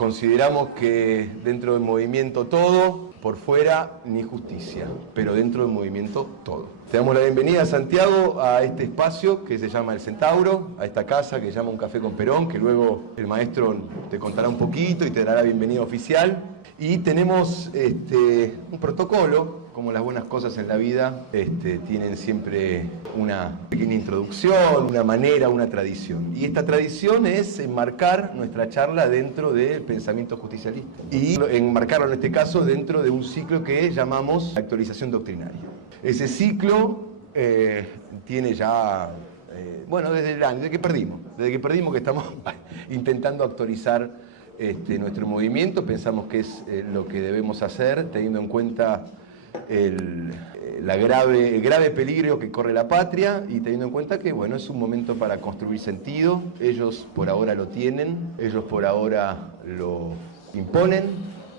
Consideramos que dentro del movimiento todo, por fuera ni justicia, pero dentro del movimiento todo. Te damos la bienvenida, Santiago, a este espacio que se llama El Centauro, a esta casa que se llama Un Café con Perón, que luego el maestro te contará un poquito y te dará la bienvenida oficial. Y tenemos un protocolo, como las buenas cosas en la vida, tienen siempre una pequeña introducción, una manera, una tradición. Y esta tradición es enmarcar nuestra charla dentro del pensamiento justicialista. Y enmarcarlo en este caso dentro de un ciclo que llamamos actualización doctrinaria. Ese ciclo tiene ya, desde el año, desde que perdimos que estamos intentando actualizar nuestro movimiento. Pensamos que es lo que debemos hacer, teniendo en cuenta el grave peligro que corre la patria y teniendo en cuenta que es un momento para construir sentido. Ellos por ahora lo tienen, ellos por ahora lo imponen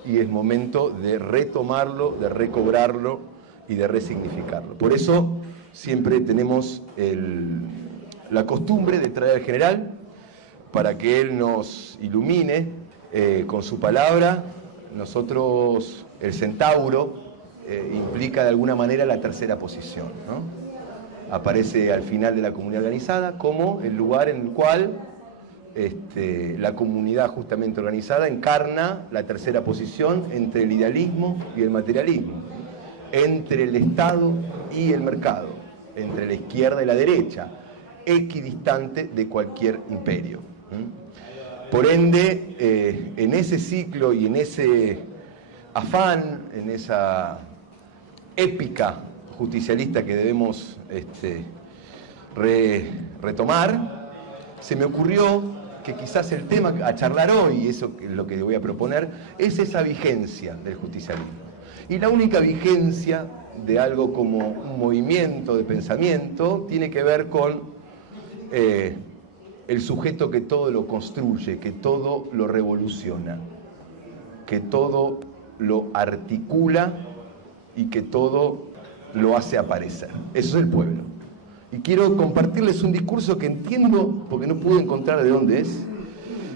y es momento de retomarlo, de recobrarlo y de resignificarlo. Por eso siempre tenemos la costumbre de traer al general para que él nos ilumine con su palabra. Nosotros, el centauro, implica de alguna manera la tercera posición, ¿no? Aparece al final de la comunidad organizada como el lugar en el cual la comunidad justamente organizada encarna la tercera posición entre el idealismo y el materialismo, entre el Estado y el mercado, entre la izquierda y la derecha, equidistante de cualquier imperio. Por ende, en ese ciclo y en ese afán, en esa épica justicialista que debemos retomar, se me ocurrió que quizás el tema a charlar hoy, y eso es lo que voy a proponer, es esa vigencia del justicialismo. Y la única vigencia de algo como un movimiento de pensamiento tiene que ver con el sujeto que todo lo construye, que todo lo revoluciona, que todo lo articula y que todo lo hace aparecer. Eso es el pueblo. Y quiero compartirles un discurso que entiendo, porque no pude encontrar de dónde es,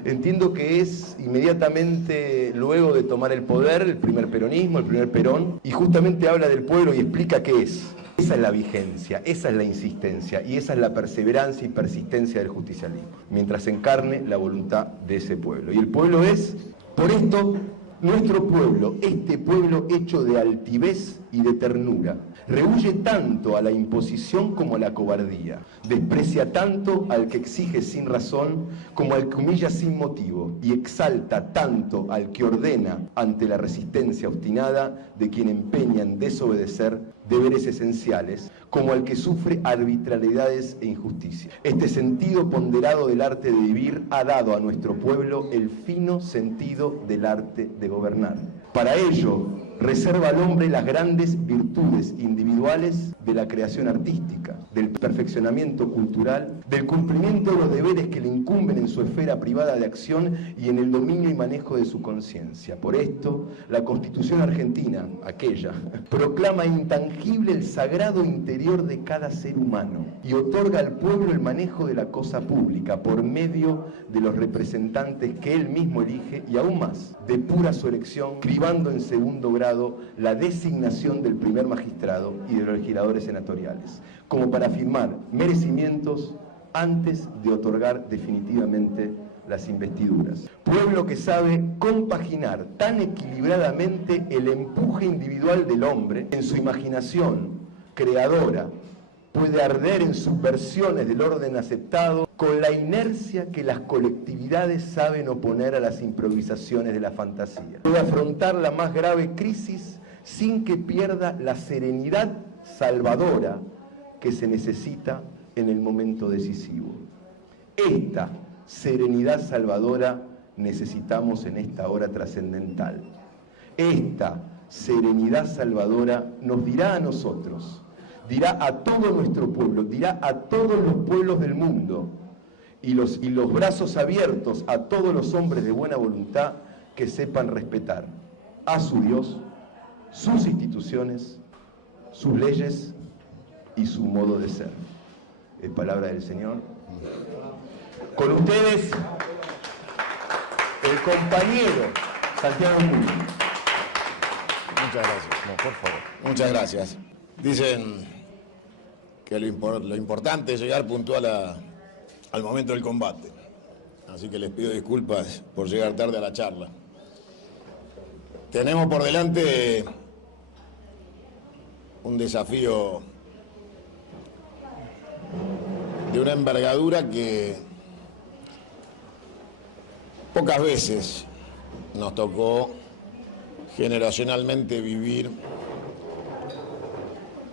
entiendo que es inmediatamente luego de tomar el poder, el primer peronismo, el primer Perón, y justamente habla del pueblo y explica qué es. Esa es la vigencia, esa es la insistencia y esa es la perseverancia y persistencia del justicialismo, mientras encarne la voluntad de ese pueblo. Y el pueblo es, por esto, nuestro pueblo, este pueblo hecho de altivez y de ternura, rehuye tanto a la imposición como a la cobardía, desprecia tanto al que exige sin razón como al que humilla sin motivo, y exalta tanto al que ordena ante la resistencia obstinada de quien empeña en desobedecer deberes esenciales, como al que sufre arbitrariedades e injusticias. Este sentido ponderado del arte de vivir ha dado a nuestro pueblo el fino sentido del arte de gobernar. Para ello, reserva al hombre las grandes virtudes individuales de la creación artística, del perfeccionamiento cultural, del cumplimiento de los deberes que le incumben en su esfera privada de acción y en el dominio y manejo de su conciencia. Por esto, la Constitución argentina, aquella, proclama intangible el sagrado interior de cada ser humano y otorga al pueblo el manejo de la cosa pública por medio de los representantes que él mismo elige y aún más, depura su elección, cribando en segundo grado la designación del primer magistrado y de los legisladores senatoriales, como para afirmar merecimientos antes de otorgar definitivamente las investiduras. Pueblo que sabe compaginar tan equilibradamente el empuje individual del hombre en su imaginación creadora, puede arder en subversiones del orden aceptado con la inercia que las colectividades saben oponer a las improvisaciones de la fantasía. Puede afrontar la más grave crisis sin que pierda la serenidad salvadora que se necesita en el momento decisivo. Esta serenidad salvadora necesitamos en esta hora trascendental. Esta serenidad salvadora nos dirá a nosotros, dirá a todo nuestro pueblo, dirá a todos los pueblos del mundo y los brazos abiertos a todos los hombres de buena voluntad que sepan respetar a su Dios, sus instituciones, sus leyes y su modo de ser. Es palabra del Señor. Con ustedes, el compañero Santiago Cuyo. Muchas gracias. No, por favor. Muchas gracias. Dicen que lo importante es llegar puntual al momento del combate. Así que les pido disculpas por llegar tarde a la charla. Tenemos por delante un desafío de una envergadura que pocas veces nos tocó generacionalmente vivir,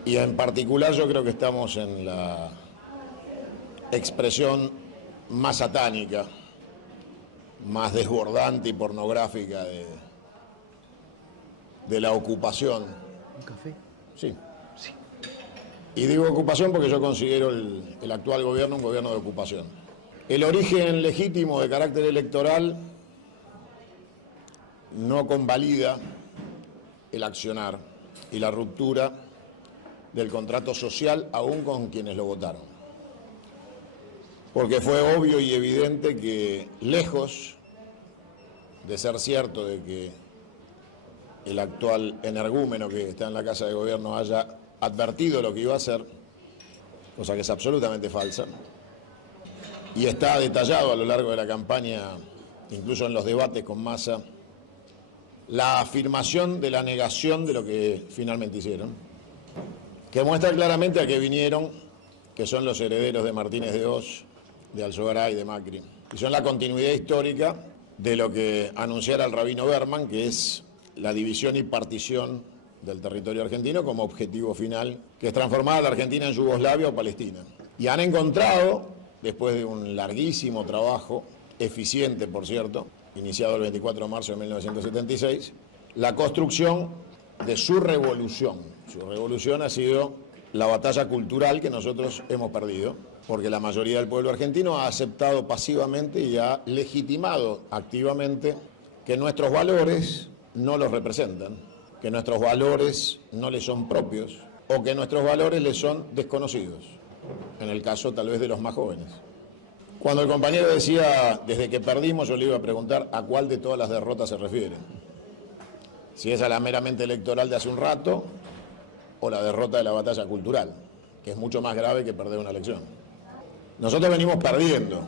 y en particular yo creo que estamos en la expresión más satánica, más desbordante y pornográfica de la ocupación. ¿Un café? Sí. Sí. Y digo ocupación porque yo considero el actual gobierno un gobierno de ocupación. El origen legítimo de carácter electoral no convalida el accionar y la ruptura del contrato social aún con quienes lo votaron. Porque fue obvio y evidente que, lejos de ser cierto de que el actual energúmeno que está en la Casa de Gobierno haya advertido lo que iba a hacer, cosa que es absolutamente falsa, y está detallado a lo largo de la campaña, incluso en los debates con Massa, la afirmación de la negación de lo que finalmente hicieron, que muestra claramente a qué vinieron, que son los herederos de Martínez de Oz, de Alzogaray, de Macri, y son la continuidad histórica de lo que anunciara el rabino Berman, que es la división y partición del territorio argentino como objetivo final, que es transformar a la Argentina en Yugoslavia o Palestina. Y han encontrado, después de un larguísimo trabajo, eficiente por cierto, iniciado el 24 de marzo de 1976, la construcción de su revolución. Su revolución ha sido la batalla cultural que nosotros hemos perdido, porque la mayoría del pueblo argentino ha aceptado pasivamente y ha legitimado activamente que nuestros valores no los representan, que nuestros valores no les son propios o que nuestros valores les son desconocidos, en el caso tal vez de los más jóvenes. Cuando el compañero decía, desde que perdimos, yo le iba a preguntar a cuál de todas las derrotas se refiere. Si es a la meramente electoral de hace un rato o la derrota de la batalla cultural, que es mucho más grave que perder una elección. Nosotros venimos perdiendo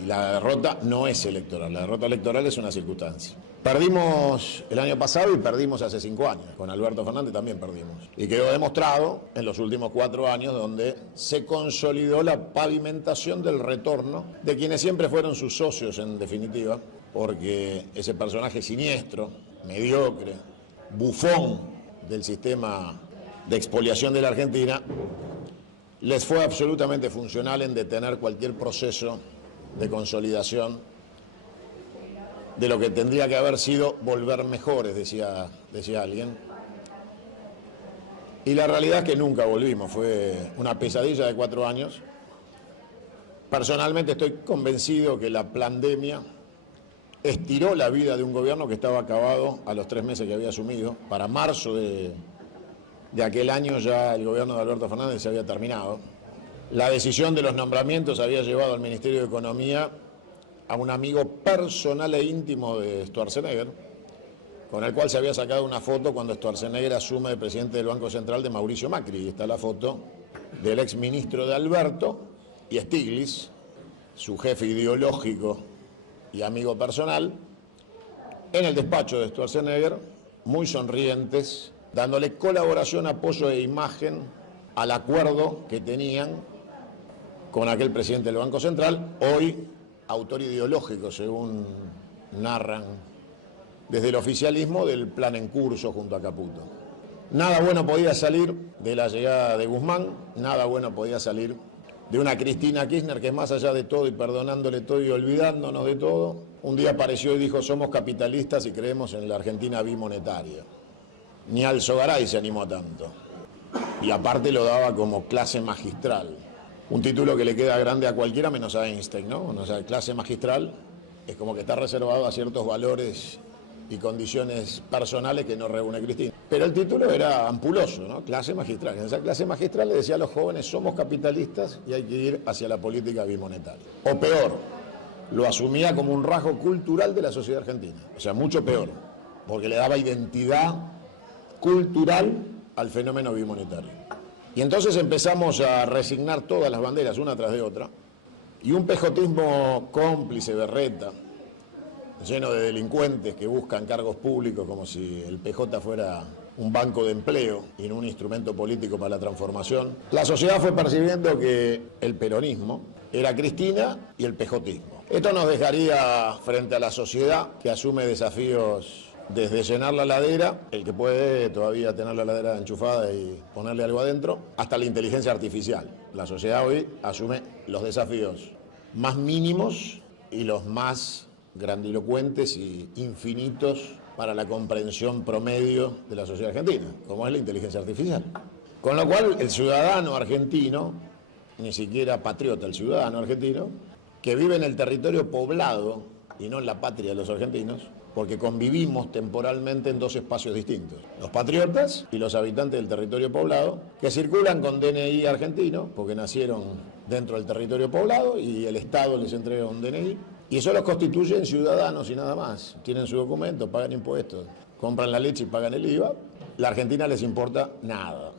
y la derrota no es electoral, la derrota electoral es una circunstancia. Perdimos el año pasado y perdimos hace 5 años, con Alberto Fernández también perdimos. Y quedó demostrado en los últimos 4 años donde se consolidó la pavimentación del retorno de quienes siempre fueron sus socios en definitiva, porque ese personaje siniestro, mediocre, bufón del sistema de expoliación de la Argentina, les fue absolutamente funcional en detener cualquier proceso de consolidación de lo que tendría que haber sido volver mejores, decía alguien. Y la realidad es que nunca volvimos, fue una pesadilla de 4 años. Personalmente estoy convencido que la pandemia estiró la vida de un gobierno que estaba acabado a los 3 meses que había asumido. Para marzo de aquel año ya el gobierno de Alberto Fernández se había terminado. La decisión de los nombramientos había llevado al Ministerio de Economía a un amigo personal e íntimo de Sturzenegger, con el cual se había sacado una foto cuando Sturzenegger asume de presidente del Banco Central de Mauricio Macri. Y está la foto del exministro de Alberto y Stiglitz, su jefe ideológico y amigo personal, en el despacho de Sturzenegger, muy sonrientes, dándole colaboración, apoyo e imagen al acuerdo que tenían con aquel presidente del Banco Central, hoy autor ideológico, según narran desde el oficialismo, del plan en curso junto a Caputo. Nada bueno podía salir de la llegada de Guzmán, nada bueno podía salir de una Cristina Kirchner que, más allá de todo y perdonándole todo y olvidándonos de todo, un día apareció y dijo: somos capitalistas y creemos en la Argentina bimonetaria. Ni Alzogaray se animó a tanto. Y aparte lo daba como clase magistral. Un título que le queda grande a cualquiera menos a Einstein, ¿no? O sea, clase magistral es como que está reservado a ciertos valores y condiciones personales que no reúne Cristina. Pero el título era ampuloso, ¿no? Clase magistral. En esa clase magistral le decía a los jóvenes: somos capitalistas y hay que ir hacia la política bimonetaria. O peor, lo asumía como un rasgo cultural de la sociedad argentina. O sea, mucho peor, porque le daba identidad cultural al fenómeno bimonetario. Y entonces empezamos a resignar todas las banderas, una tras de otra, y un pejotismo cómplice, berreta, lleno de delincuentes que buscan cargos públicos como si el PJ fuera un banco de empleo y no un instrumento político para la transformación. La sociedad fue percibiendo que el peronismo era Cristina y el pejotismo. Esto nos dejaría frente a la sociedad que asume desafíos desde llenar la heladera, el que puede todavía tener la heladera enchufada y ponerle algo adentro, hasta la inteligencia artificial. La sociedad hoy asume los desafíos más mínimos y los más grandilocuentes y infinitos para la comprensión promedio de la sociedad argentina, como es la inteligencia artificial. Con lo cual, el ciudadano argentino, ni siquiera patriota, el ciudadano argentino, que vive en el territorio poblado y no en la patria de los argentinos, porque convivimos temporalmente en dos espacios distintos. Los patriotas y los habitantes del territorio poblado, que circulan con DNI argentino, porque nacieron dentro del territorio poblado y el Estado les entrega un DNI, y eso los constituye en ciudadanos y nada más. Tienen su documento, pagan impuestos, compran la leche y pagan el IVA. La Argentina les importa nada,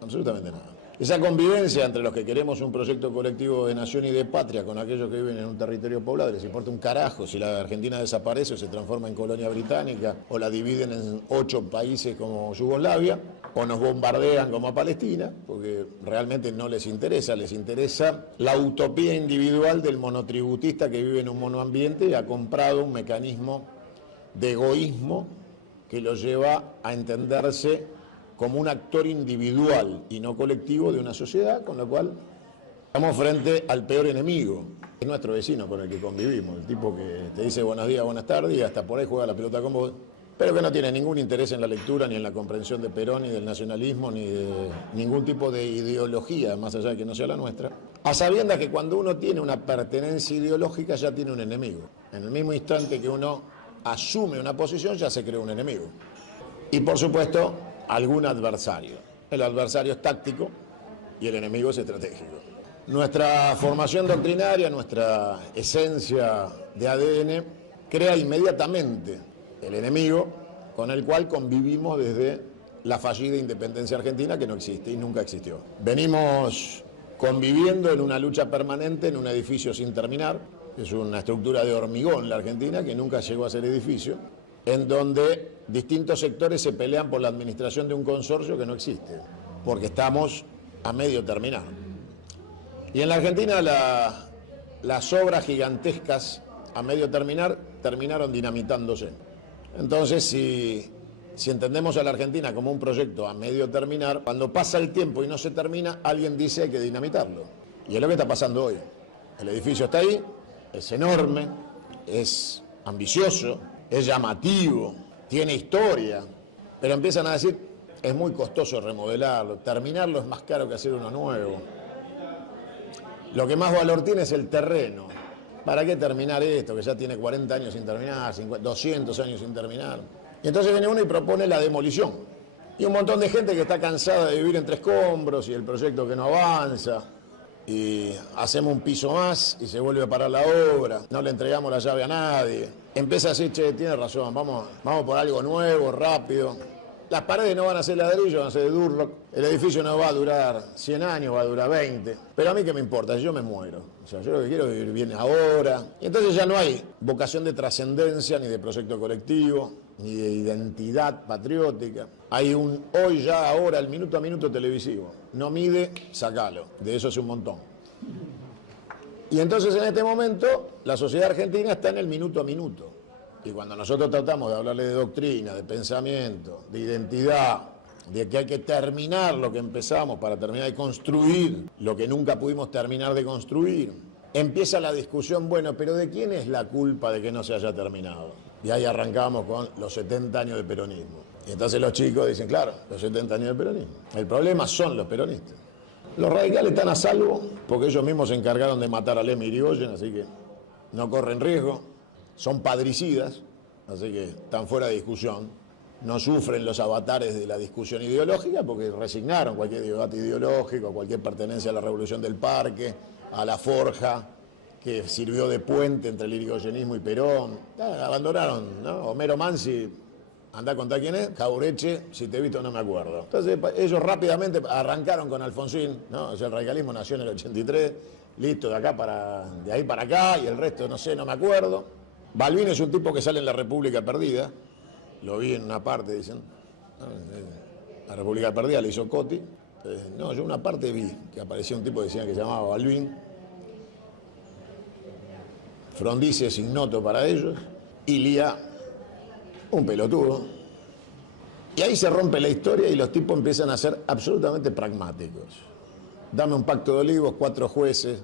absolutamente nada. Esa convivencia entre los que queremos un proyecto colectivo de nación y de patria con aquellos que viven en un territorio poblado, les importa un carajo si la Argentina desaparece o se transforma en colonia británica, o la dividen en 8 países como Yugoslavia, o nos bombardean como a Palestina, porque realmente no les interesa la utopía individual del monotributista que vive en un monoambiente y ha comprado un mecanismo de egoísmo que lo lleva a entenderse como un actor individual y no colectivo de una sociedad, con lo cual estamos frente al peor enemigo, que es nuestro vecino con el que convivimos, el tipo que te dice buenos días, buenas tardes y hasta por ahí juega la pelota con vos, pero que no tiene ningún interés en la lectura, ni en la comprensión de Perón, ni del nacionalismo, ni de ningún tipo de ideología, más allá de que no sea la nuestra, a sabiendas que cuando uno tiene una pertenencia ideológica ya tiene un enemigo. En el mismo instante que uno asume una posición ya se crea un enemigo. Y por supuesto, algún adversario. El adversario es táctico y el enemigo es estratégico. Nuestra formación doctrinaria, nuestra esencia de ADN, crea inmediatamente el enemigo con el cual convivimos desde la fallida independencia argentina, que no existe y nunca existió. Venimos conviviendo en una lucha permanente en un edificio sin terminar. Es una estructura de hormigón la Argentina que nunca llegó a ser edificio, en donde distintos sectores se pelean por la administración de un consorcio que no existe, porque estamos a medio terminar. Y en la Argentina las obras gigantescas a medio terminar terminaron dinamitándose. Entonces, si entendemos a la Argentina como un proyecto a medio terminar, cuando pasa el tiempo y no se termina, alguien dice hay que dinamitarlo. Y es lo que está pasando hoy. El edificio está ahí, es enorme, es ambicioso, es llamativo, tiene historia, pero empiezan a decir, es muy costoso remodelarlo, terminarlo es más caro que hacer uno nuevo. Lo que más valor tiene es el terreno. ¿Para qué terminar esto, que ya tiene 40 años sin terminar, 200 años sin terminar? Y entonces viene uno y propone la demolición. Y un montón de gente que está cansada de vivir entre escombros y el proyecto que no avanza. Y hacemos un piso más y se vuelve a parar la obra, no le entregamos la llave a nadie. Empieza a decir, che, tiene razón, vamos por algo nuevo, rápido. Las paredes no van a ser ladrillo, van a ser de Durlock. El edificio no va a durar 100 años, va a durar 20. Pero a mí qué me importa, yo me muero. O sea, yo lo que quiero es vivir bien ahora. Y entonces ya no hay vocación de trascendencia, ni de proyecto colectivo, ni de identidad patriótica. Hay un hoy, ya, ahora, el minuto a minuto televisivo. No mide, sacalo. De eso es un montón. Y entonces en este momento la sociedad argentina está en el minuto a minuto. Y cuando nosotros tratamos de hablarle de doctrina, de pensamiento, de identidad, de que hay que terminar lo que empezamos para terminar de construir lo que nunca pudimos terminar de construir, empieza la discusión, bueno, pero ¿de quién es la culpa de que no se haya terminado? Y ahí arrancamos con los 70 años de peronismo. Y entonces los chicos dicen, claro, los 70 años de peronismo. El problema son los peronistas. Los radicales están a salvo porque ellos mismos se encargaron de matar a Lema y Irigoyen, así que no corren riesgo. Son padricidas, así que están fuera de discusión. No sufren los avatares de la discusión ideológica porque resignaron cualquier debate ideológico, cualquier pertenencia a la Revolución del Parque, a la forja que sirvió de puente entre el irigoyenismo y Perón. Abandonaron, ¿no? Homero Mansi, andá a contar quién es, Caureche, si te he visto no me acuerdo. Entonces ellos rápidamente arrancaron con Alfonsín, ¿no? O sea, el radicalismo nació en el 83, listo, de ahí para acá, y el resto no sé, no me acuerdo. Balbín es un tipo que sale en La República Perdida, lo vi en una parte, dicen, ¿no? La República Perdida le hizo Coti. No, yo una parte vi que aparecía un tipo que decían que se llamaba Balbín. Frondizi es ignoto para ellos, Ilia, un pelotudo. Y ahí se rompe la historia y los tipos empiezan a ser absolutamente pragmáticos. Dame un pacto de olivos, 4 jueces,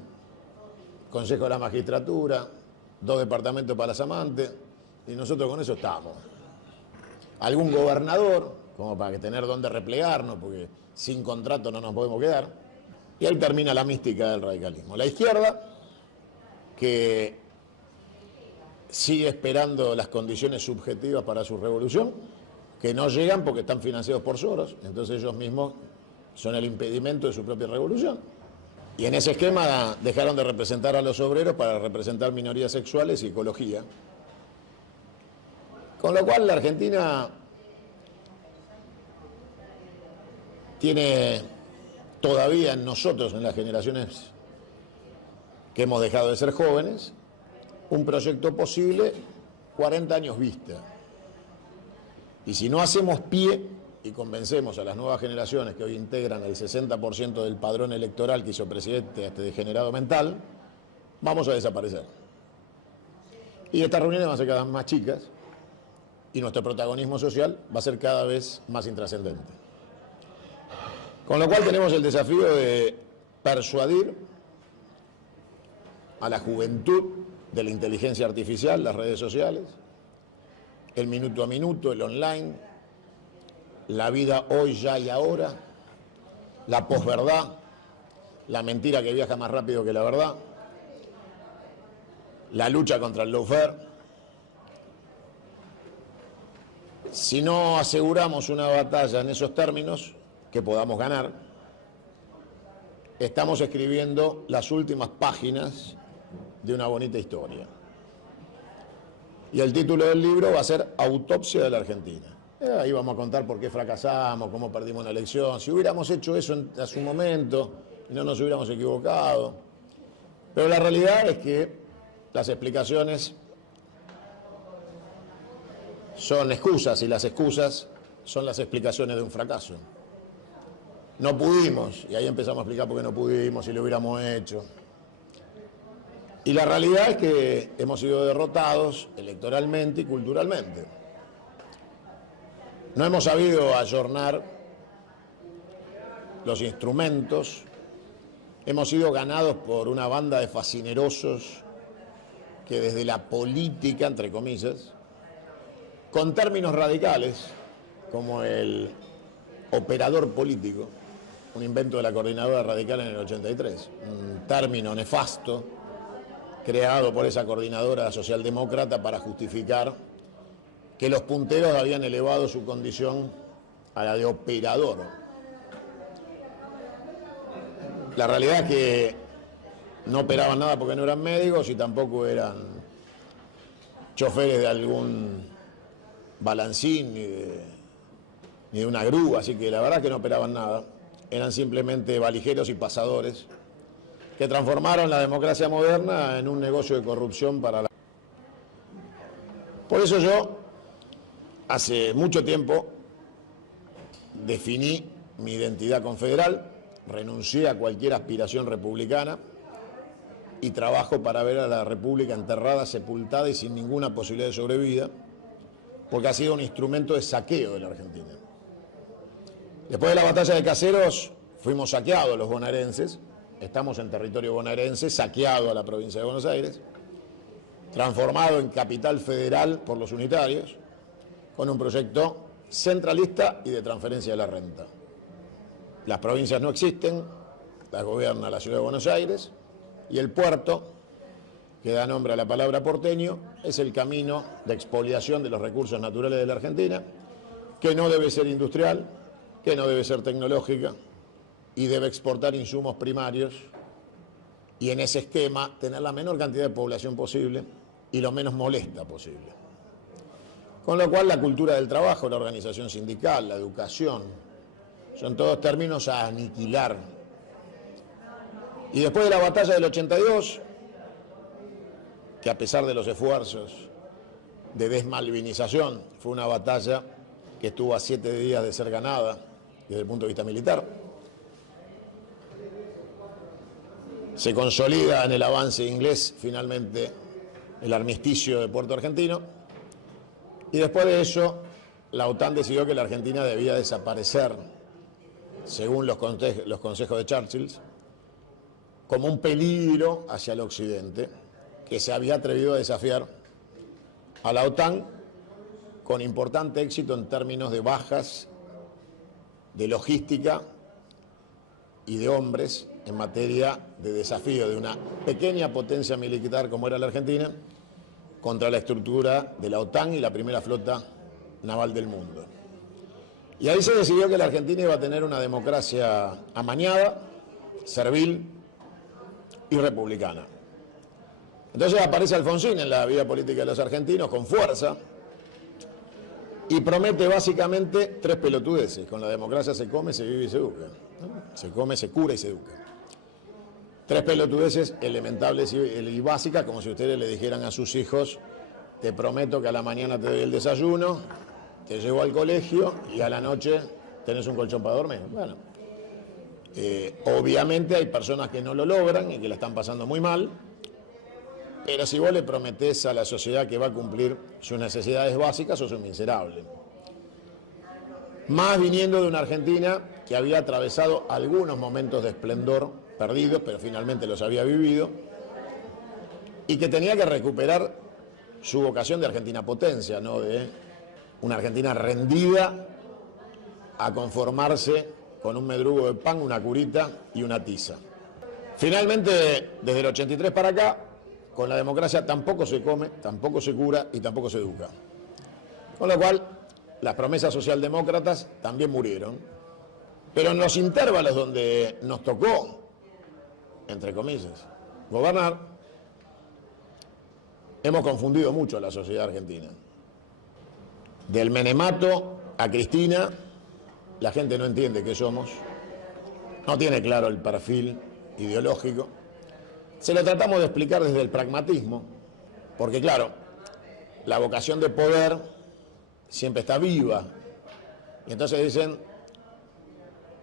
Consejo de la Magistratura, 2 departamentos para las amantes, y nosotros con eso estamos. Algún gobernador, como para tener dónde replegarnos, porque sin contrato no nos podemos quedar. Y ahí termina la mística del radicalismo. La izquierda, que sigue esperando las condiciones subjetivas para su revolución, que no llegan porque están financiados por Soros, entonces ellos mismos son el impedimento de su propia revolución. Y en ese esquema dejaron de representar a los obreros para representar minorías sexuales y ecología. Con lo cual la Argentina tiene todavía en nosotros, en las generaciones que hemos dejado de ser jóvenes, un proyecto posible 40 años vista. Y si no hacemos pie y convencemos a las nuevas generaciones que hoy integran el 60% del padrón electoral que hizo presidente a este degenerado mental, vamos a desaparecer. Y estas reuniones van a ser cada vez más chicas y nuestro protagonismo social va a ser cada vez más intrascendente. Con lo cual tenemos el desafío de persuadir a la juventud de la inteligencia artificial, las redes sociales, el minuto a minuto, el online, la vida hoy, ya y ahora, la posverdad, la mentira que viaja más rápido que la verdad, la lucha contra el lawfare. Si no aseguramos una batalla en esos términos que podamos ganar, estamos escribiendo las últimas páginas de una bonita historia. Y el título del libro va a ser Autopsia de la Argentina. Ahí vamos a contar por qué fracasamos, cómo perdimos una elección, si hubiéramos hecho eso a su momento y no nos hubiéramos equivocado. Pero la realidad es que las explicaciones son excusas y las excusas son las explicaciones de un fracaso. No pudimos, y ahí empezamos a explicar por qué no pudimos, si lo hubiéramos hecho. Y la realidad es que hemos sido derrotados electoralmente y culturalmente. No hemos sabido ayornar los instrumentos, hemos sido ganados por una banda de fascinerosos que desde la política, entre comillas, con términos radicales, como el operador político, un invento de la coordinadora radical en el 83, un término nefasto, creado por esa coordinadora socialdemócrata para justificar que los punteros habían elevado su condición a la de operador. La realidad es que no operaban nada porque no eran médicos y tampoco eran choferes de algún balancín ni de una grúa, así que la verdad es que no operaban nada, eran simplemente valijeros y pasadores que transformaron la democracia moderna en un negocio de corrupción para la... Por eso yo, hace mucho tiempo, definí mi identidad confederal, renuncié a cualquier aspiración republicana y trabajo para ver a la República enterrada, sepultada y sin ninguna posibilidad de sobrevida, porque ha sido un instrumento de saqueo de la Argentina. Después de la batalla de Caseros, fuimos saqueados los bonaerenses. Estamos en territorio bonaerense, saqueado a la provincia de Buenos Aires, transformado en capital federal por los unitarios, con un proyecto centralista y de transferencia de la renta. Las provincias no existen, las gobierna la ciudad de Buenos Aires, y el puerto, que da nombre a la palabra porteño, es el camino de expoliación de los recursos naturales de la Argentina, que no debe ser industrial, que no debe ser tecnológica, y debe exportar insumos primarios y en ese esquema tener la menor cantidad de población posible y lo menos molesta posible. Con lo cual la cultura del trabajo, la organización sindical, la educación, son todos términos a aniquilar. Y después de la batalla del 82, que a pesar de los esfuerzos de desmalvinización, fue una batalla que estuvo a 7 días de ser ganada desde el punto de vista militar, se consolida en el avance inglés finalmente el armisticio de Puerto Argentino, y después de eso la OTAN decidió que la Argentina debía desaparecer, según los consejos de Churchill, como un peligro hacia el occidente, que se había atrevido a desafiar a la OTAN con importante éxito en términos de bajas, de logística y de hombres en materia de desafío de una pequeña potencia militar como era la Argentina contra la estructura de la OTAN y la primera flota naval del mundo. Y ahí se decidió que la Argentina iba a tener una democracia amañada, servil y republicana. Entonces aparece Alfonsín en la vida política de los argentinos con fuerza y promete básicamente 3 pelotudeces. Con la democracia se come, se vive y se educa, ¿no? Se come, se cura y se educa. 3 pelotudeces elementables y básicas, como si ustedes le dijeran a sus hijos: te prometo que a la mañana te doy el desayuno, te llevo al colegio y a la noche tenés un colchón para dormir. Bueno, obviamente hay personas que no lo logran y que la están pasando muy mal, pero si vos le prometés a la sociedad que va a cumplir sus necesidades básicas, sos un miserable. Más viniendo de una Argentina que había atravesado algunos momentos de esplendor perdidos, pero finalmente los había vivido, y que tenía que recuperar su vocación de Argentina potencia, no de una Argentina rendida a conformarse con un medrugo de pan, una curita y una tiza. Finalmente, desde el 83 para acá, con la democracia tampoco se come, tampoco se cura y tampoco se educa. Con lo cual, las promesas socialdemócratas también murieron. Pero en los intervalos donde nos tocó, entre comillas, gobernar, hemos confundido mucho a la sociedad argentina. Del menemato a Cristina, la gente no entiende qué somos, no tiene claro el perfil ideológico. Se lo tratamos de explicar desde el pragmatismo, porque claro, la vocación de poder siempre está viva. Y entonces dicen,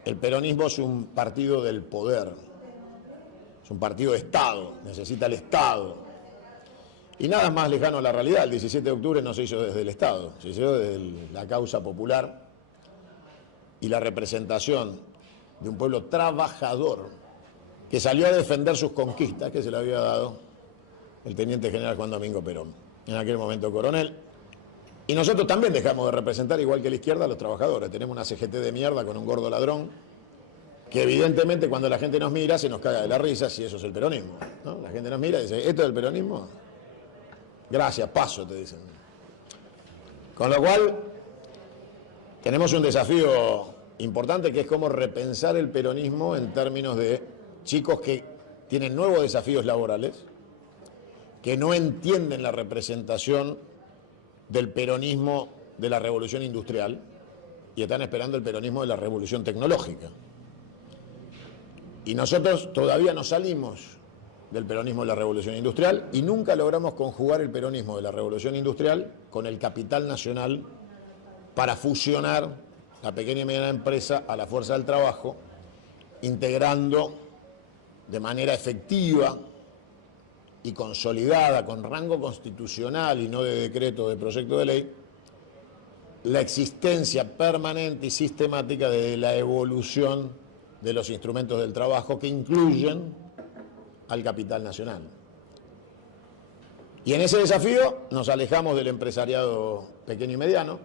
el peronismo es un partido del poder, es un partido de Estado, necesita el Estado. Y nada más lejano a la realidad. El 17 de octubre no se hizo desde el Estado, se hizo desde la causa popular y la representación de un pueblo trabajador que salió a defender sus conquistas que se le había dado el teniente general Juan Domingo Perón, en aquel momento coronel. Y nosotros también dejamos de representar, igual que la izquierda, a los trabajadores. Tenemos una CGT de mierda con un gordo ladrón, que evidentemente cuando la gente nos mira se nos caga de la risa si eso es el peronismo, ¿no? La gente nos mira y dice, ¿esto es el peronismo? Gracias, paso, te dicen. Con lo cual, tenemos un desafío importante que es cómo repensar el peronismo en términos de chicos que tienen nuevos desafíos laborales, que no entienden la representación del peronismo de la revolución industrial y están esperando el peronismo de la revolución tecnológica. Y nosotros todavía no salimos del peronismo de la revolución industrial y nunca logramos conjugar el peronismo de la revolución industrial con el capital nacional para fusionar la pequeña y mediana empresa a la fuerza del trabajo, integrando de manera efectiva y consolidada, con rango constitucional y no de decreto o de proyecto de ley, la existencia permanente y sistemática de la evolución de los instrumentos del trabajo que incluyen al capital nacional. Y en ese desafío nos alejamos del empresariado pequeño y mediano,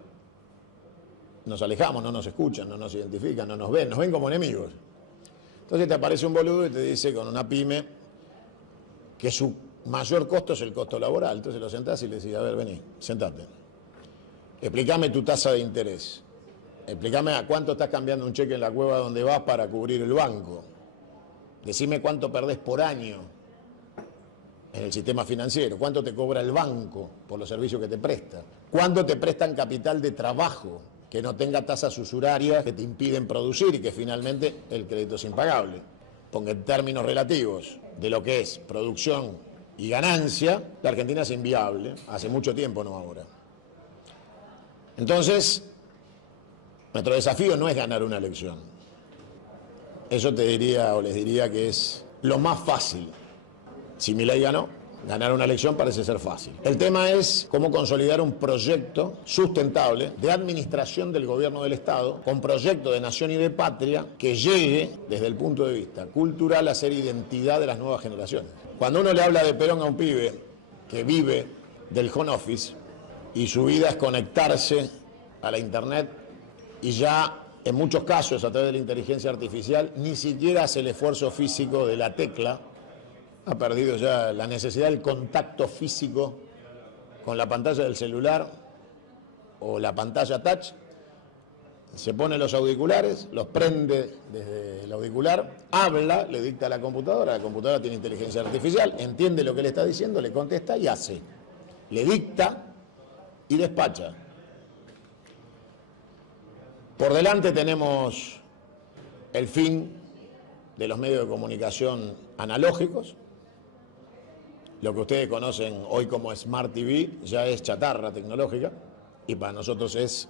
nos alejamos, no nos escuchan, no nos identifican, no nos ven como enemigos. Entonces te aparece un boludo y te dice con una pyme que su mayor costo es el costo laboral. Entonces lo sentás y le decís, a ver, vení, sentate. Explícame tu tasa de interés. Explícame a cuánto estás cambiando un cheque en la cueva donde vas para cubrir el banco. Decime cuánto perdés por año en el sistema financiero, cuánto te cobra el banco por los servicios que te presta, cuánto te prestan capital de trabajo que no tenga tasas usurarias que te impiden producir y que finalmente el crédito es impagable. Porque en términos relativos de lo que es producción y ganancia, la Argentina es inviable, hace mucho tiempo, no ahora. Entonces, nuestro desafío no es ganar una elección. Eso te diría o les diría que es lo más fácil. Si Milei ganó, ganar una elección parece ser fácil. El tema es cómo consolidar un proyecto sustentable de administración del gobierno del Estado, con proyecto de nación y de patria que llegue, desde el punto de vista cultural, a ser identidad de las nuevas generaciones. Cuando uno le habla de Perón a un pibe que vive del home office y su vida es conectarse a la internet y ya en muchos casos a través de la inteligencia artificial ni siquiera hace el esfuerzo físico de la tecla, ha perdido ya la necesidad del contacto físico con la pantalla del celular o la pantalla touch, se pone los auriculares, los prende desde el auricular, habla, le dicta a la computadora tiene inteligencia artificial, entiende lo que le está diciendo, le contesta y hace, le dicta y despacha. Por delante tenemos el fin de los medios de comunicación analógicos. Lo que ustedes conocen hoy como Smart TV ya es chatarra tecnológica y para nosotros es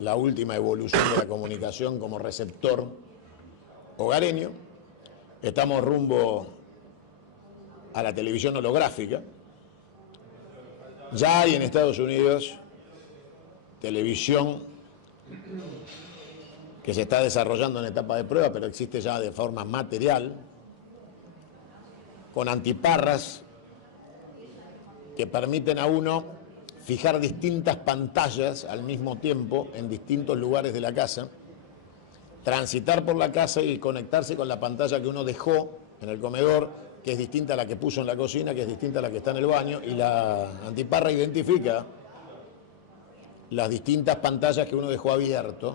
la última evolución de la comunicación como receptor hogareño. Estamos rumbo a la televisión holográfica. Ya hay en Estados Unidos televisión que se está desarrollando en etapa de prueba, pero existe ya de forma material, con antiparras que permiten a uno fijar distintas pantallas al mismo tiempo en distintos lugares de la casa, transitar por la casa y conectarse con la pantalla que uno dejó en el comedor, que es distinta a la que puso en la cocina, que es distinta a la que está en el baño, y la antiparra identifica las distintas pantallas que uno dejó abierto.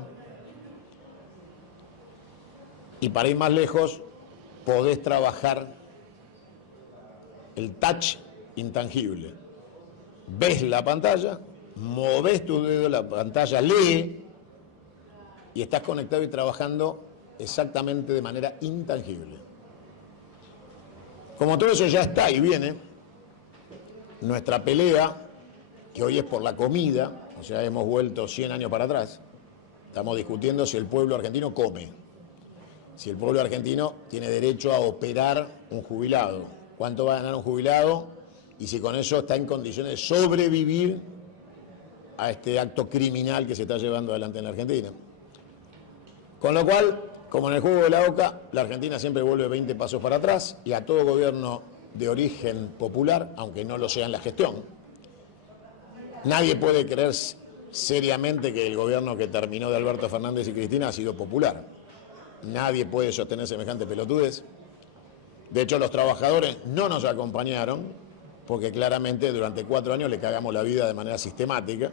Y para ir más lejos, podés trabajar el touch intangible. Ves la pantalla, movés tu dedo, la pantalla lee y estás conectado y trabajando exactamente de manera intangible. Como todo eso ya está y viene, nuestra pelea, que hoy es por la comida, o sea, hemos vuelto 100 años para atrás, estamos discutiendo si el pueblo argentino come, si el pueblo argentino tiene derecho a operar un jubilado, cuánto va a ganar un jubilado y si con eso está en condiciones de sobrevivir a este acto criminal que se está llevando adelante en la Argentina. Con lo cual, como en el juego de la oca, la Argentina siempre vuelve 20 pasos para atrás y a todo gobierno de origen popular, aunque no lo sea en la gestión. Nadie puede creer seriamente que el gobierno que terminó de Alberto Fernández y Cristina ha sido popular. Nadie puede sostener semejante pelotudez. De hecho, los trabajadores no nos acompañaron porque claramente durante 4 años le cagamos la vida de manera sistemática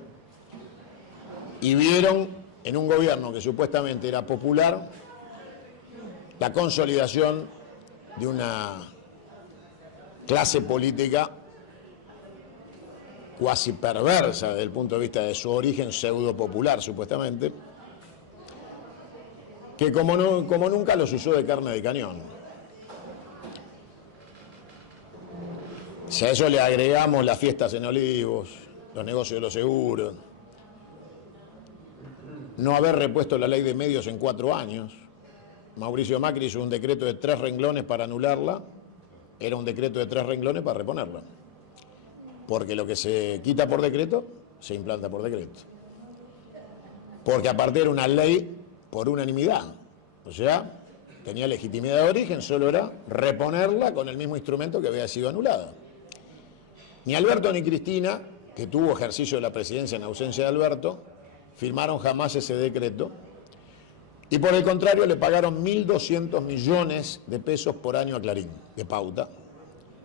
y vieron en un gobierno que supuestamente era popular la consolidación de una clase política cuasi perversa desde el punto de vista de su origen pseudo popular supuestamente, que como nunca los usó de carne de cañón. Si a eso le agregamos las fiestas en Olivos, los negocios de los seguros, no haber repuesto la ley de medios en 4 años, Mauricio Macri hizo un decreto de 3 renglones para anularla, era un decreto de 3 renglones para reponerla, porque lo que se quita por decreto, se implanta por decreto. Porque aparte era una ley por unanimidad, o sea, tenía legitimidad de origen, solo era reponerla con el mismo instrumento que había sido anulada. Ni Alberto ni Cristina, que tuvo ejercicio de la presidencia en ausencia de Alberto, firmaron jamás ese decreto y por el contrario le pagaron 1.200 millones de pesos por año a Clarín, de pauta,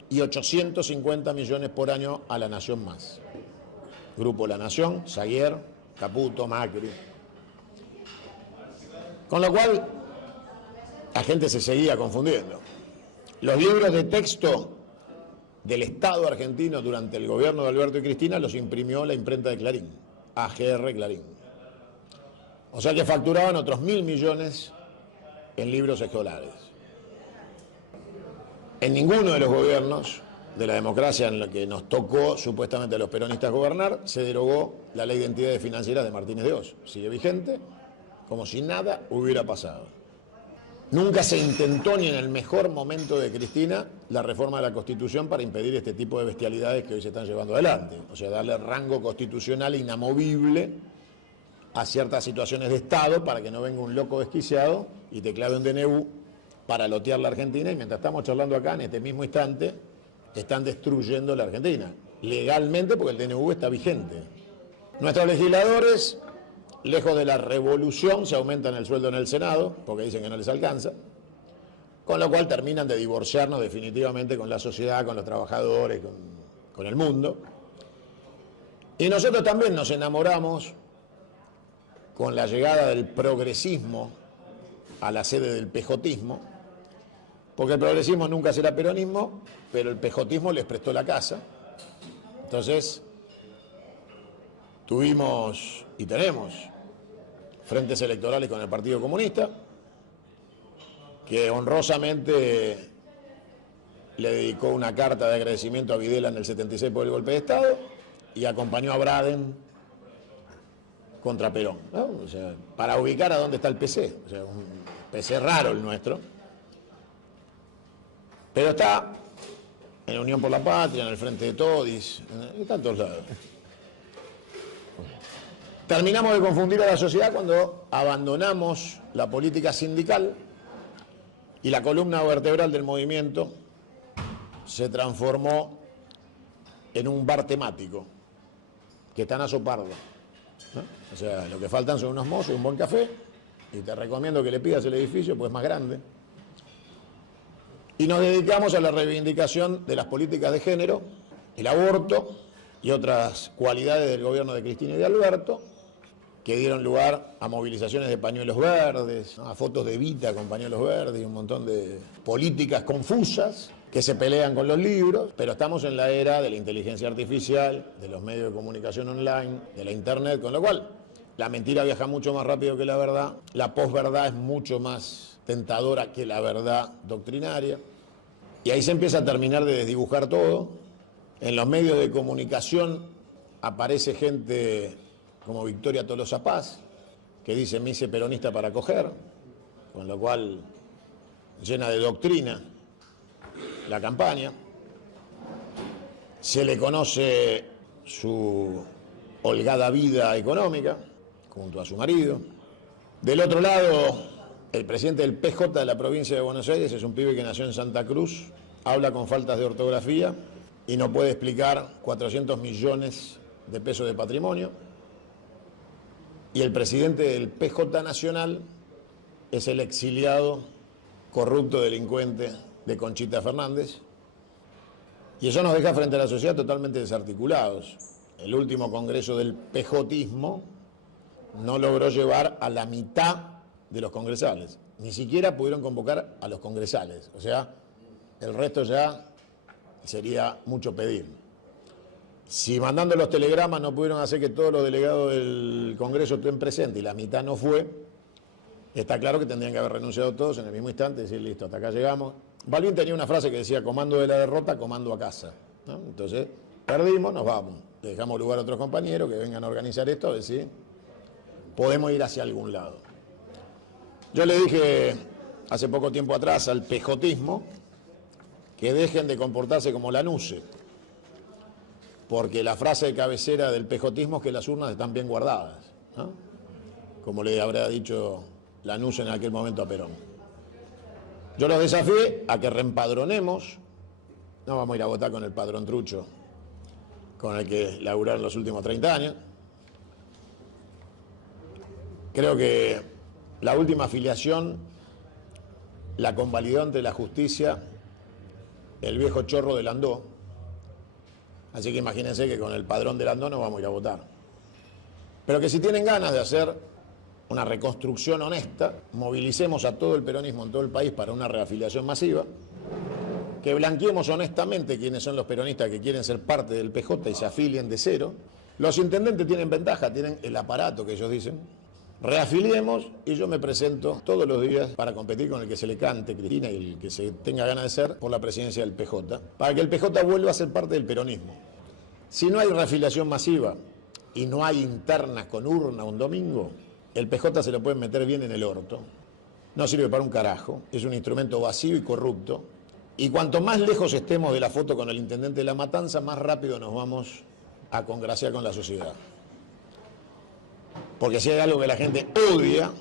y 850 millones por año a La Nación Más. Grupo La Nación, Saguier, Caputo, Macri. Con lo cual, la gente se seguía confundiendo. Los libros de texto del Estado argentino durante el gobierno de Alberto y Cristina los imprimió la imprenta de Clarín, AGR Clarín. O sea que facturaban otros 1.000 millones en libros escolares. En ninguno de los gobiernos de la democracia en la que nos tocó supuestamente a los peronistas gobernar se derogó la ley de entidades financieras de Martínez de Oz. Sigue vigente como si nada hubiera pasado. Nunca se intentó ni en el mejor momento de Cristina la reforma de la Constitución para impedir este tipo de bestialidades que hoy se están llevando adelante. O sea, darle rango constitucional inamovible a ciertas situaciones de Estado para que no venga un loco desquiciado y te clave un DNU para lotear la Argentina, y mientras estamos charlando acá, en este mismo instante, están destruyendo la Argentina, legalmente, porque el DNU está vigente. Nuestros legisladores, lejos de la revolución, se aumentan el sueldo en el Senado, porque dicen que no les alcanza, con lo cual terminan de divorciarnos definitivamente con la sociedad, con los trabajadores, con el mundo. Y nosotros también nos enamoramos con la llegada del progresismo a la sede del pejotismo, porque el progresismo nunca será peronismo, pero el pejotismo les prestó la casa. Entonces, tuvimos y tenemos frentes electorales con el Partido Comunista, que honrosamente le dedicó una carta de agradecimiento a Videla en el 76 por el golpe de Estado y acompañó a Braden contra Perón, ¿no? O sea, para ubicar a dónde está el PC. O sea, un PC raro el nuestro, pero está en Unión por la Patria, en el Frente de Todis, está en todos lados. Terminamos de confundir a la sociedad cuando abandonamos la política sindical y la columna vertebral del movimiento se transformó en un bar temático, que está en Pardo, ¿no? O sea, lo que faltan son unos mozos y un buen café, y te recomiendo que le pidas el edificio, pues es más grande. Y nos dedicamos a la reivindicación de las políticas de género, el aborto y otras cualidades del gobierno de Cristina y de Alberto, que dieron lugar a movilizaciones de pañuelos verdes, ¿no? A fotos de Evita con pañuelos verdes y un montón de políticas confusas que se pelean con los libros, pero estamos en la era de la inteligencia artificial, de los medios de comunicación online, de la internet, con lo cual la mentira viaja mucho más rápido que la verdad, la posverdad es mucho más tentadora que la verdad doctrinaria, y ahí se empieza a terminar de desdibujar todo. En los medios de comunicación aparece gente como Victoria Tolosa Paz, que dice: me hice peronista para coger, con lo cual llena de doctrina la campaña. Se le conoce su holgada vida económica, junto a su marido. Del otro lado, el presidente del PJ de la provincia de Buenos Aires es un pibe que nació en Santa Cruz, habla con faltas de ortografía y no puede explicar 400 millones de pesos de patrimonio. Y el presidente del PJ Nacional es el exiliado, corrupto, delincuente de Conchita Fernández. Y eso nos deja frente a la sociedad totalmente desarticulados. El último congreso del pejotismo no logró llevar a la mitad de los congresales. Ni siquiera pudieron convocar a los congresales. O sea, el resto ya sería mucho pedir. Si mandando los telegramas no pudieron hacer que todos los delegados del Congreso estén presentes y la mitad no fue, está claro que tendrían que haber renunciado todos en el mismo instante y decir: listo, hasta acá llegamos. Balbín tenía una frase que decía: comando de la derrota, comando a casa, ¿no? Entonces, perdimos, nos vamos. Le dejamos lugar a otros compañeros que vengan a organizar esto, a ver si podemos ir hacia algún lado. Yo le dije hace poco tiempo atrás al pejotismo que dejen de comportarse como Lanusse, porque la frase de cabecera del pejotismo es que las urnas están bien guardadas, ¿no? Como le habrá dicho Lanusse en aquel momento a Perón. Yo los desafié a que reempadronemos. No vamos a ir a votar con el padrón trucho con el que laburaron los últimos 30 años. Creo que la última afiliación la convalidó ante la justicia el viejo chorro de Landó. Así que imagínense que con el padrón de Landó no vamos a ir a votar. Pero que si tienen ganas de hacer una reconstrucción honesta, movilicemos a todo el peronismo en todo el país para una reafiliación masiva que blanqueemos honestamente quiénes son los peronistas que quieren ser parte del PJ y se afilien de cero. Los intendentes tienen ventaja, tienen el aparato que ellos dicen. Reafiliemos y yo me presento todos los días para competir con el que se le cante, Cristina, y el que se tenga ganas de ser por la presidencia del PJ, para que el PJ vuelva a ser parte del peronismo. Si no hay reafiliación masiva y no hay internas con urna un domingo, el PJ se lo pueden meter bien en el orto. No sirve para un carajo, es un instrumento vacío y corrupto. Y cuanto más lejos estemos de la foto con el intendente de La Matanza, más rápido nos vamos a congraciar con la sociedad. Porque si hay algo que la gente odia,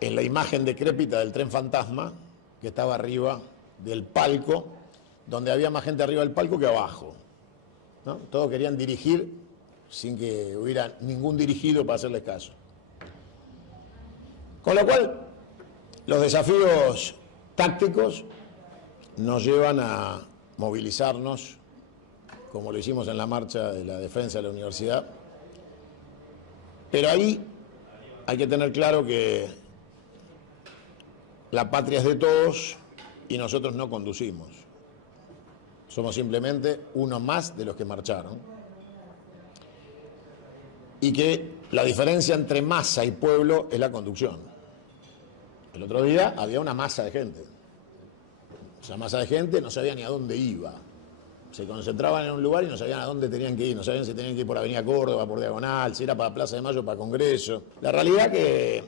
es la imagen decrépita del tren fantasma que estaba arriba del palco, donde había más gente arriba del palco que abajo, ¿no? Todos querían dirigir sin que hubiera ningún dirigido para hacerles caso. Con lo cual, los desafíos tácticos nos llevan a movilizarnos, como lo hicimos en la marcha de la defensa de la universidad. Pero ahí hay que tener claro que la patria es de todos y nosotros no conducimos. Somos simplemente uno más de los que marcharon. Y que la diferencia entre masa y pueblo es la conducción. El otro día había una masa de gente. Esa masa de gente no sabía ni a dónde iba. Se concentraban en un lugar y no sabían a dónde tenían que ir. No sabían si tenían que ir por Avenida Córdoba, por Diagonal, si era para Plaza de Mayo, para Congreso. La realidad que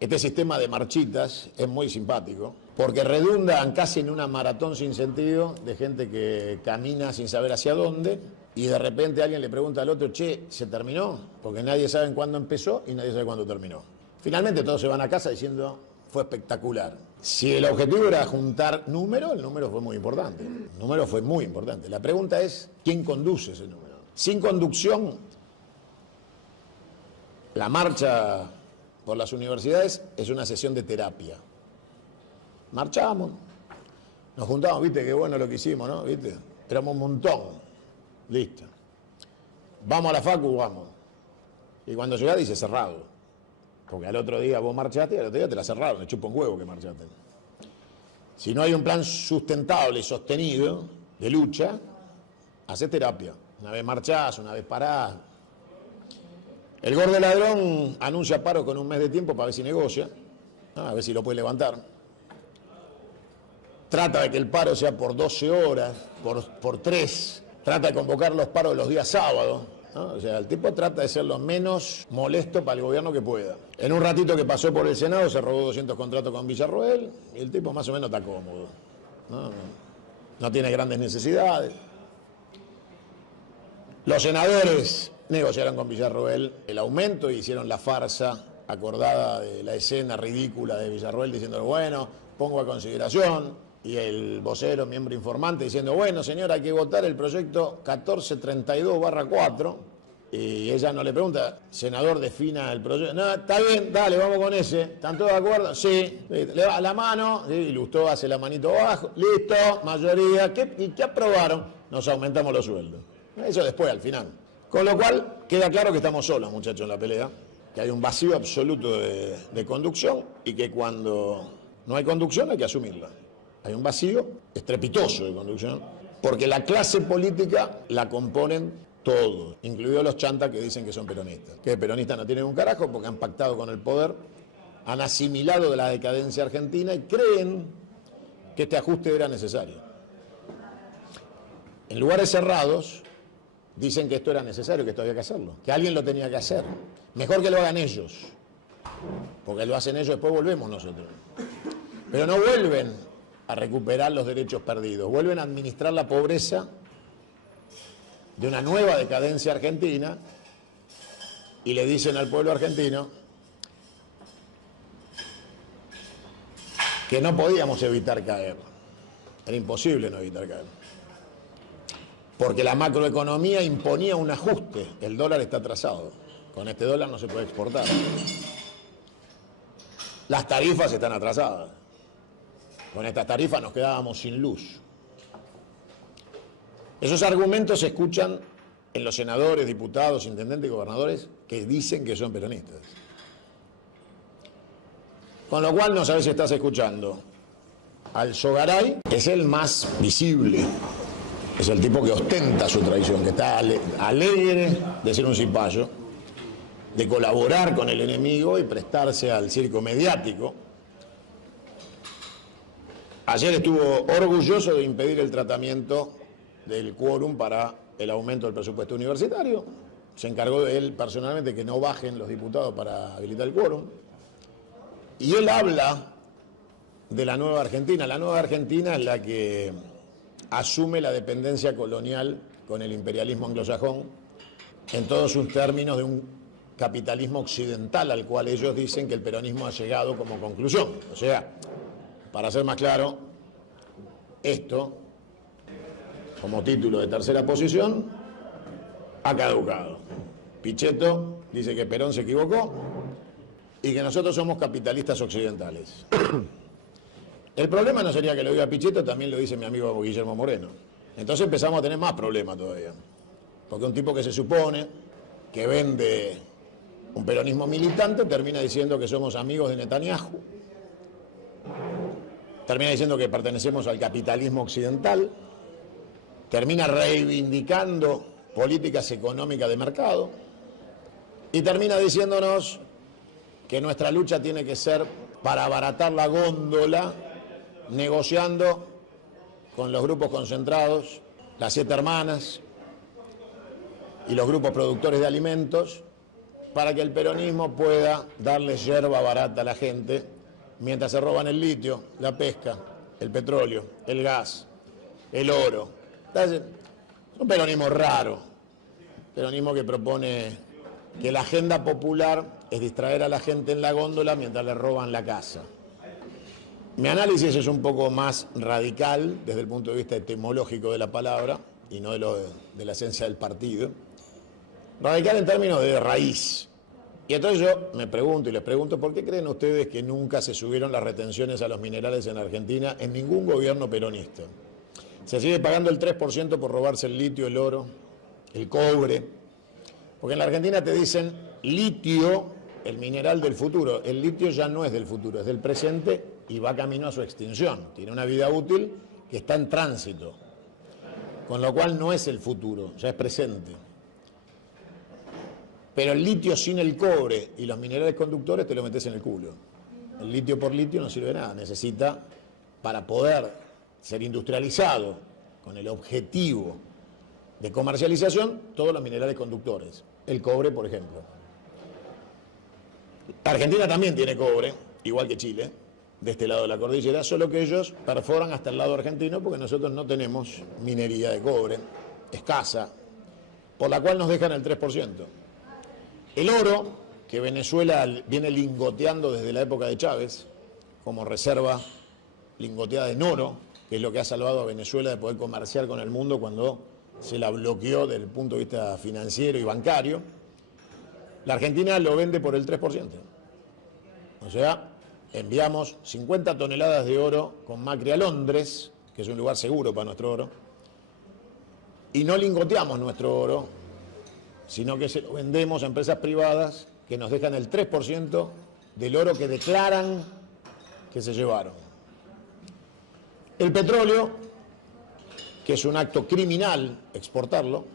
este sistema de marchitas es muy simpático, porque redundan casi en una maratón sin sentido de gente que camina sin saber hacia dónde y de repente alguien le pregunta al otro, che, ¿se terminó? Porque nadie sabe cuándo empezó y nadie sabe cuándo terminó. Finalmente todos se van a casa diciendo, fue espectacular. Si el objetivo era juntar números, el número fue muy importante. El número fue muy importante. La pregunta es, ¿quién conduce ese número? Sin conducción, la marcha por las universidades es una sesión de terapia. Marchamos, nos juntamos, viste, qué bueno lo que hicimos, ¿no? ¿Viste? Éramos un montón, listo. Vamos a la facu, vamos. Y cuando llegás dice cerrado. Porque al otro día vos marchaste y al otro día te la cerraron, te chupa un huevo que marchaste. Si no hay un plan sustentable y sostenido de lucha, hacés terapia. Una vez marchás, una vez parás. El gordo ladrón anuncia paro con un mes de tiempo para ver si negocia, ¿no? A ver si lo puede levantar. Trata de que el paro sea por 12 horas, por 3. Trata de convocar los paros los días sábados, ¿no? O sea, el tipo trata de ser lo menos molesto para el gobierno que pueda. En un ratito que pasó por el Senado se robó 200 contratos con Villarroel y el tipo más o menos está cómodo, ¿no? No tiene grandes necesidades. Los senadores negociaron con Villarroel el aumento y hicieron la farsa acordada de la escena ridícula de Villarroel diciendo, bueno, pongo a consideración. Y el vocero, miembro informante, diciendo, bueno, señora, hay que votar el proyecto 1432/4. Y ella no le pregunta, senador, defina el proyecto. No, está bien, dale, vamos con ese. ¿Están todos de acuerdo? Sí. Le va la mano, ¿sí? Y Lustó hace la manito abajo. Listo, mayoría. ¿Y qué aprobaron? Nos aumentamos los sueldos. Eso después, al final. Con lo cual, queda claro que estamos solos, muchachos, en la pelea. Que hay un vacío absoluto de conducción y que cuando no hay conducción hay que asumirla. Hay un vacío estrepitoso de conducción, porque la clase política la componen todos, incluidos los chantas que dicen que son peronistas. Que peronistas no tienen un carajo porque han pactado con el poder, han asimilado de la decadencia argentina y creen que este ajuste era necesario. En lugares cerrados dicen que esto era necesario, que esto había que hacerlo, que alguien lo tenía que hacer. Mejor que lo hagan ellos, porque lo hacen ellos, después volvemos nosotros. Pero no vuelven a recuperar los derechos perdidos, vuelven a administrar la pobreza de una nueva decadencia argentina y le dicen al pueblo argentino que no podíamos evitar caer, era imposible no evitar caer, porque la macroeconomía imponía un ajuste, el dólar está atrasado, con este dólar no se puede exportar, las tarifas están atrasadas. Con estas tarifas nos quedábamos sin luz. Esos argumentos se escuchan en los senadores, diputados, intendentes y gobernadores que dicen que son peronistas. Con lo cual no sabes si estás escuchando Alzogaray es el más visible, es el tipo que ostenta su traición, que está alegre de ser un cipayo, de colaborar con el enemigo y prestarse al circo mediático. Ayer estuvo orgulloso de impedir el tratamiento del quórum para el aumento del presupuesto universitario. Se encargó de él personalmente que no bajen los diputados para habilitar el quórum. Y él habla de la nueva Argentina. La nueva Argentina es la que asume la dependencia colonial con el imperialismo anglosajón en todos sus términos de un capitalismo occidental al cual ellos dicen que el peronismo ha llegado como conclusión. O sea, para ser más claro, esto, como título de tercera posición, ha caducado. Pichetto dice que Perón se equivocó y que nosotros somos capitalistas occidentales. El problema no sería que lo diga Pichetto, también lo dice mi amigo Guillermo Moreno. Entonces empezamos a tener más problemas todavía. Porque un tipo que se supone que vende un peronismo militante termina diciendo que somos amigos de Netanyahu, termina diciendo que pertenecemos al capitalismo occidental, termina reivindicando políticas económicas de mercado y termina diciéndonos que nuestra lucha tiene que ser para abaratar la góndola, negociando con los grupos concentrados, las 7 hermanas y los grupos productores de alimentos, para que el peronismo pueda darle yerba barata a la gente mientras se roban el litio, la pesca, el petróleo, el gas, el oro. Es un peronismo raro, peronismo que propone que la agenda popular es distraer a la gente en la góndola mientras le roban la casa. Mi análisis es un poco más radical desde el punto de vista etimológico de la palabra y no de la esencia del partido. Radical en términos de raíz. Y entonces yo me pregunto y les pregunto, ¿por qué creen ustedes que nunca se subieron las retenciones a los minerales en Argentina en ningún gobierno peronista? Se sigue pagando el 3% por robarse el litio, el oro, el cobre. Porque en la Argentina te dicen litio, el mineral del futuro. El litio ya no es del futuro, es del presente y va camino a su extinción. Tiene una vida útil que está en tránsito. Con lo cual no es el futuro, ya es presente. Pero el litio sin el cobre y los minerales conductores te lo metes en el culo. El litio por litio no sirve de nada. Necesita, para poder ser industrializado con el objetivo de comercialización, todos los minerales conductores. El cobre, por ejemplo. Argentina también tiene cobre, igual que Chile, de este lado de la cordillera, solo que ellos perforan hasta el lado argentino porque nosotros no tenemos minería de cobre, escasa, por la cual nos dejan el 3%. El oro, que Venezuela viene lingoteando desde la época de Chávez, como reserva lingoteada en oro, que es lo que ha salvado a Venezuela de poder comerciar con el mundo cuando se la bloqueó desde el punto de vista financiero y bancario, la Argentina lo vende por el 3%. O sea, enviamos 50 toneladas de oro con Macri a Londres, que es un lugar seguro para nuestro oro, y no lingoteamos nuestro oro, sino que se lo vendemos a empresas privadas que nos dejan el 3% del oro que declaran que se llevaron. El petróleo, que es un acto criminal exportarlo,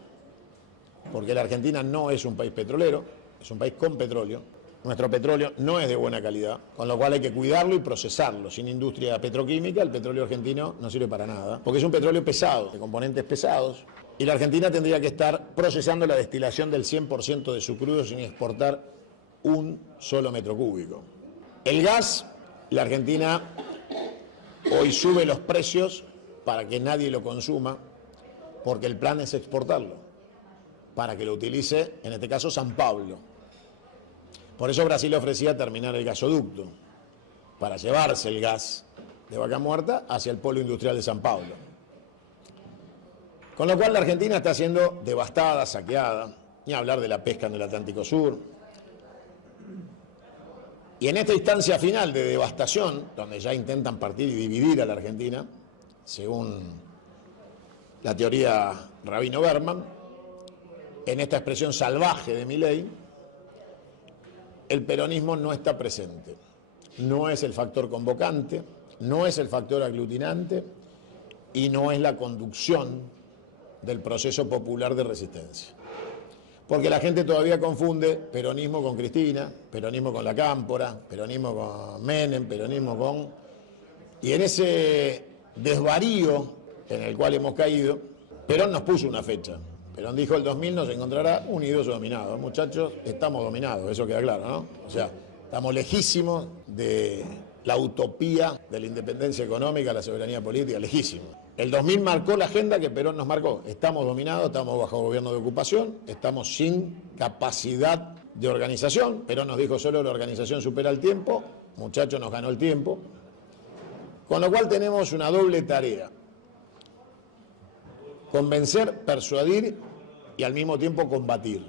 porque la Argentina no es un país petrolero, es un país con petróleo. Nuestro petróleo no es de buena calidad, con lo cual hay que cuidarlo y procesarlo. Sin industria petroquímica, el petróleo argentino no sirve para nada, porque es un petróleo pesado, de componentes pesados, y la Argentina tendría que estar procesando la destilación del 100% de su crudo sin exportar un solo metro cúbico. El gas, la Argentina hoy sube los precios para que nadie lo consuma, porque el plan es exportarlo, para que lo utilice, en este caso, San Pablo. Por eso Brasil ofrecía terminar el gasoducto, para llevarse el gas de Vaca Muerta hacia el polo industrial de San Pablo. Con lo cual la Argentina está siendo devastada, saqueada, ni hablar de la pesca en el Atlántico Sur. Y en esta instancia final de devastación, donde ya intentan partir y dividir a la Argentina, según la teoría Rabino Berman, en esta expresión salvaje de Milei, el peronismo no está presente. No es el factor convocante, no es el factor aglutinante y no es la conducción del proceso popular de resistencia. Porque la gente todavía confunde peronismo con Cristina, peronismo con la Cámpora, peronismo con Menem, peronismo con... Y en ese desvarío en el cual hemos caído, Perón nos puso una fecha. Perón dijo: el 2000 nos encontrará unidos o dominados. Muchachos, estamos dominados, eso queda claro, ¿no? O sea, estamos lejísimos de la utopía de la independencia económica, la soberanía política, lejísimos. El 2000 marcó la agenda que Perón nos marcó. Estamos dominados, estamos bajo gobierno de ocupación, estamos sin capacidad de organización. Perón nos dijo: solo la organización supera el tiempo. Muchachos, nos ganó el tiempo. Con lo cual tenemos una doble tarea: convencer, persuadir y al mismo tiempo combatir.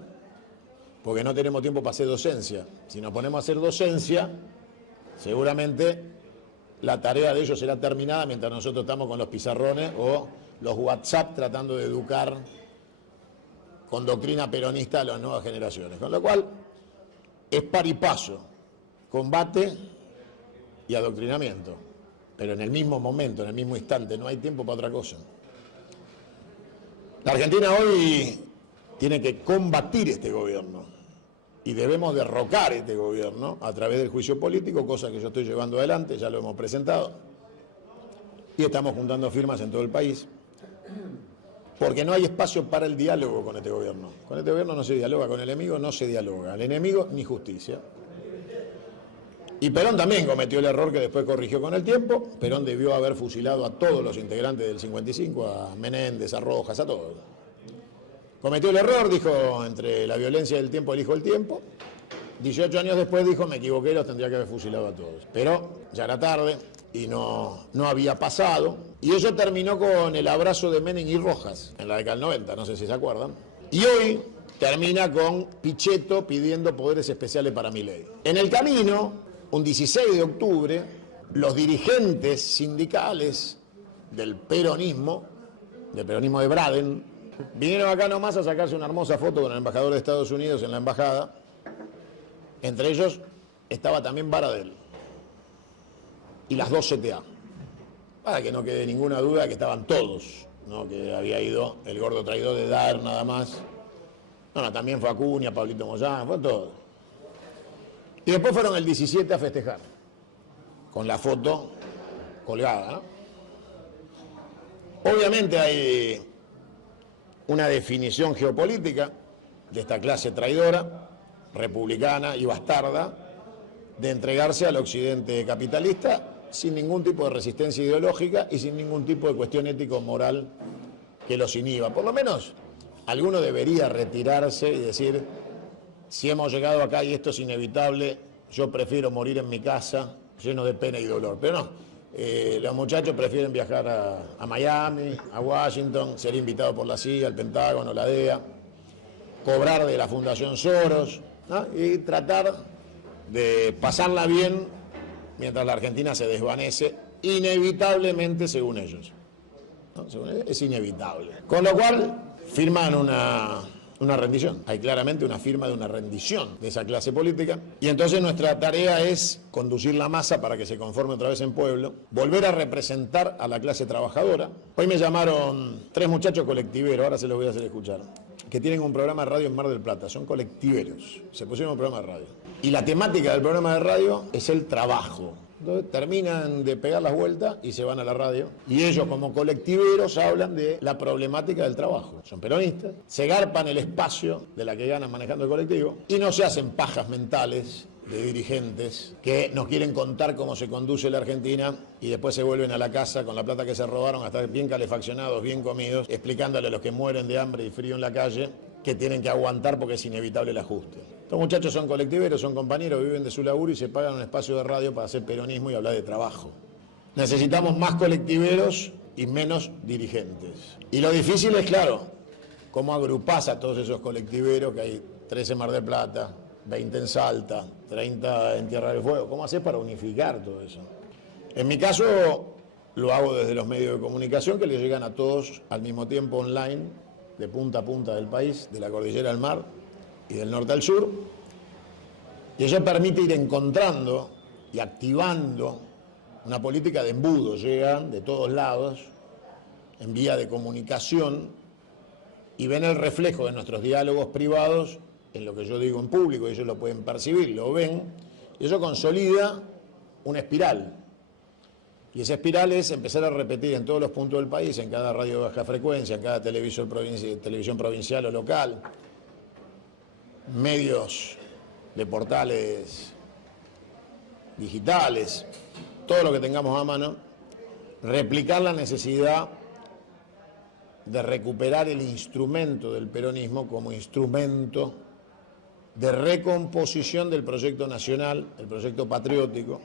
Porque no tenemos tiempo para hacer docencia. Si nos ponemos a hacer docencia, seguramente la tarea de ellos será terminada mientras nosotros estamos con los pizarrones o los WhatsApp tratando de educar con doctrina peronista a las nuevas generaciones. Con lo cual, es par y paso, combate y adoctrinamiento. Pero en el mismo momento, en el mismo instante, no hay tiempo para otra cosa. La Argentina hoy tiene que combatir este gobierno y debemos derrocar este gobierno a través del juicio político, cosa que yo estoy llevando adelante, ya lo hemos presentado, y estamos juntando firmas en todo el país, porque no hay espacio para el diálogo con este gobierno. Con este gobierno no se dialoga, con el enemigo no se dialoga, al enemigo ni justicia. Y Perón también cometió el error que después corrigió con el tiempo. Perón debió haber fusilado a todos los integrantes del 55, a Menéndez, a Rojas, a todos. Cometió el error, dijo: entre la violencia y el tiempo elijo el tiempo. 18 años después dijo: me equivoqué, los tendría que haber fusilado a todos. Pero ya era tarde y no había pasado. Y eso terminó con el abrazo de Menem y Rojas en la década del 90, no sé si se acuerdan. Y hoy termina con Pichetto pidiendo poderes especiales para Milei. En el camino, un 16 de octubre, los dirigentes sindicales del peronismo de Braden, vinieron acá nomás a sacarse una hermosa foto con el embajador de Estados Unidos en la embajada. Entre ellos estaba también Baradel y las dos CTA. Para que no quede ninguna duda que estaban todos, no que había ido el gordo traidor de Dar nada más. No, también fue Acuña, Pablito Moyano, fue todo. Y después fueron el 17 a festejar, con la foto colgada, ¿no? Obviamente hay una definición geopolítica de esta clase traidora, republicana y bastarda, de entregarse al occidente capitalista sin ningún tipo de resistencia ideológica y sin ningún tipo de cuestión ético-moral que los inhiba. Por lo menos alguno debería retirarse y decir: si hemos llegado acá y esto es inevitable, yo prefiero morir en mi casa lleno de pena y dolor. Pero no, los muchachos prefieren viajar a Miami, a Washington, ser invitados por la CIA, el Pentágono, la DEA, cobrar de la Fundación Soros, ¿no? Y tratar de pasarla bien mientras la Argentina se desvanece, inevitablemente según ellos, ¿no? Según ellos, es inevitable. Con lo cual firman una rendición. Hay claramente una firma de una rendición de esa clase política. Y entonces nuestra tarea es conducir la masa para que se conforme otra vez en pueblo, volver a representar a la clase trabajadora. Hoy me llamaron 3 muchachos colectiveros, ahora se los voy a hacer escuchar, que tienen un programa de radio en Mar del Plata. Son colectiveros, se pusieron un programa de radio. Y la temática del programa de radio es el trabajo. Entonces terminan de pegar las vueltas y se van a la radio. Y ellos, como colectiveros, hablan de la problemática del trabajo. Son peronistas, se garpan el espacio de la que ganan manejando el colectivo y no se hacen pajas mentales de dirigentes que nos quieren contar cómo se conduce la Argentina y después se vuelven a la casa con la plata que se robaron a estar bien calefaccionados, bien comidos, explicándole a los que mueren de hambre y frío en la calle que tienen que aguantar porque es inevitable el ajuste. Estos muchachos son colectiveros, son compañeros, viven de su laburo y se pagan un espacio de radio para hacer peronismo y hablar de trabajo. Necesitamos más colectiveros y menos dirigentes. Y lo difícil es, claro, cómo agrupás a todos esos colectiveros, que hay 13 en Mar del Plata, 20 en Salta, 30 en Tierra del Fuego. ¿Cómo haces para unificar todo eso? En mi caso lo hago desde los medios de comunicación que le llegan a todos al mismo tiempo online, de punta a punta del país, de la cordillera al mar y del norte al sur. Y eso permite ir encontrando y activando una política de embudo, llegan de todos lados, en vía de comunicación, y ven el reflejo de nuestros diálogos privados en lo que yo digo en público, y ellos lo pueden percibir, lo ven, y eso consolida una espiral. Y esa espiral es empezar a repetir en todos los puntos del país, en cada radio de baja frecuencia, en cada televisión provincial o local, medios de portales digitales, todo lo que tengamos a mano, replicar la necesidad de recuperar el instrumento del peronismo como instrumento de recomposición del proyecto nacional, el proyecto patriótico.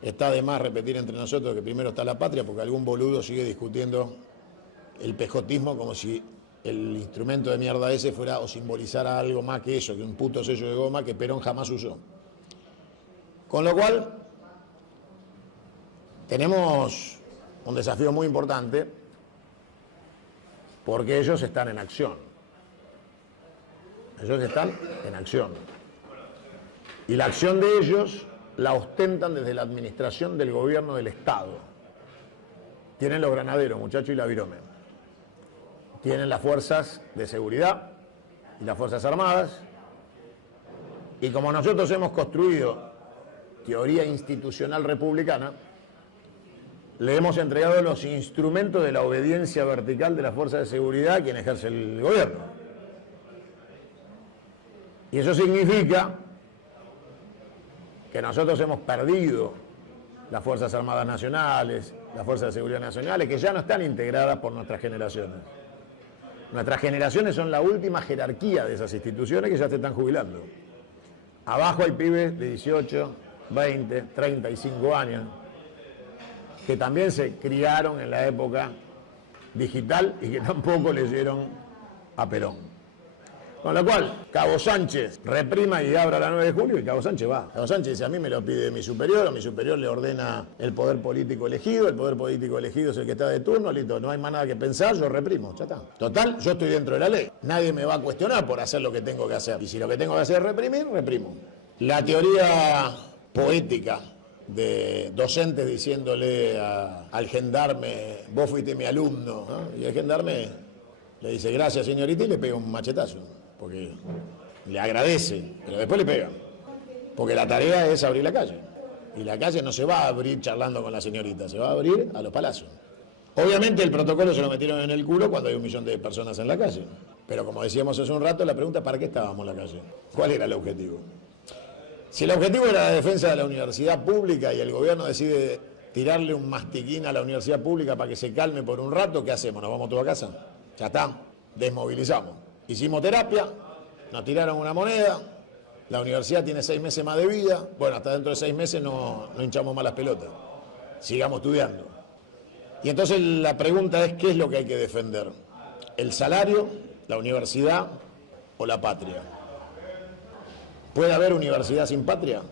Está de más repetir entre nosotros que primero está la patria, porque algún boludo sigue discutiendo el pejotismo como si el instrumento de mierda ese fuera o simbolizara algo más que eso, que un puto sello de goma que Perón jamás usó. Con lo cual, tenemos un desafío muy importante porque ellos están en acción. Ellos están en acción. Y la acción de ellos la ostentan desde la administración del gobierno del Estado. Tienen los granaderos, muchachos, y la virome. Tienen las fuerzas de seguridad y las fuerzas armadas. Y como nosotros hemos construido teoría institucional republicana, le hemos entregado los instrumentos de la obediencia vertical de las fuerzas de seguridad a quien ejerce el gobierno. Y eso significa que nosotros hemos perdido las Fuerzas Armadas Nacionales, las Fuerzas de Seguridad Nacionales, que ya no están integradas por nuestras generaciones. Nuestras generaciones son la última jerarquía de esas instituciones que ya se están jubilando. Abajo hay pibes de 18, 20, 35 años, que también se criaron en la época digital y que tampoco leyeron a Perón. Con lo cual, Cabo Sánchez reprima y abra la 9 de julio y Cabo Sánchez va. Cabo Sánchez dice, a mí me lo pide mi superior, o mi superior le ordena el poder político elegido, el poder político elegido es el que está de turno, listo, no hay más nada que pensar, yo reprimo, ya está. Total, yo estoy dentro de la ley. Nadie me va a cuestionar por hacer lo que tengo que hacer. Y si lo que tengo que hacer es reprimir, reprimo. La teoría poética de docentes diciéndole al gendarme, vos fuiste mi alumno, ¿no? Y el gendarme le dice, gracias señorita, y le pega un machetazo, porque le agradece, pero después le pega, porque la tarea es abrir la calle, y la calle no se va a abrir charlando con la señorita, se va a abrir a los palazos. Obviamente el protocolo se lo metieron en el culo cuando hay 1 millón de personas en la calle, pero como decíamos hace un rato, la pregunta es ¿para qué estábamos en la calle? ¿Cuál era el objetivo? Si el objetivo era la defensa de la universidad pública y el gobierno decide tirarle un mastiquín a la universidad pública para que se calme por un rato, ¿qué hacemos? ¿Nos vamos todos a casa? Ya está, desmovilizamos. Hicimos terapia, nos tiraron una moneda, la universidad tiene 6 meses más de vida, bueno, hasta dentro de 6 meses no hinchamos más las pelotas, sigamos estudiando. Y entonces la pregunta es, ¿qué es lo que hay que defender? ¿El salario, la universidad o la patria? ¿Puede haber universidad sin patria?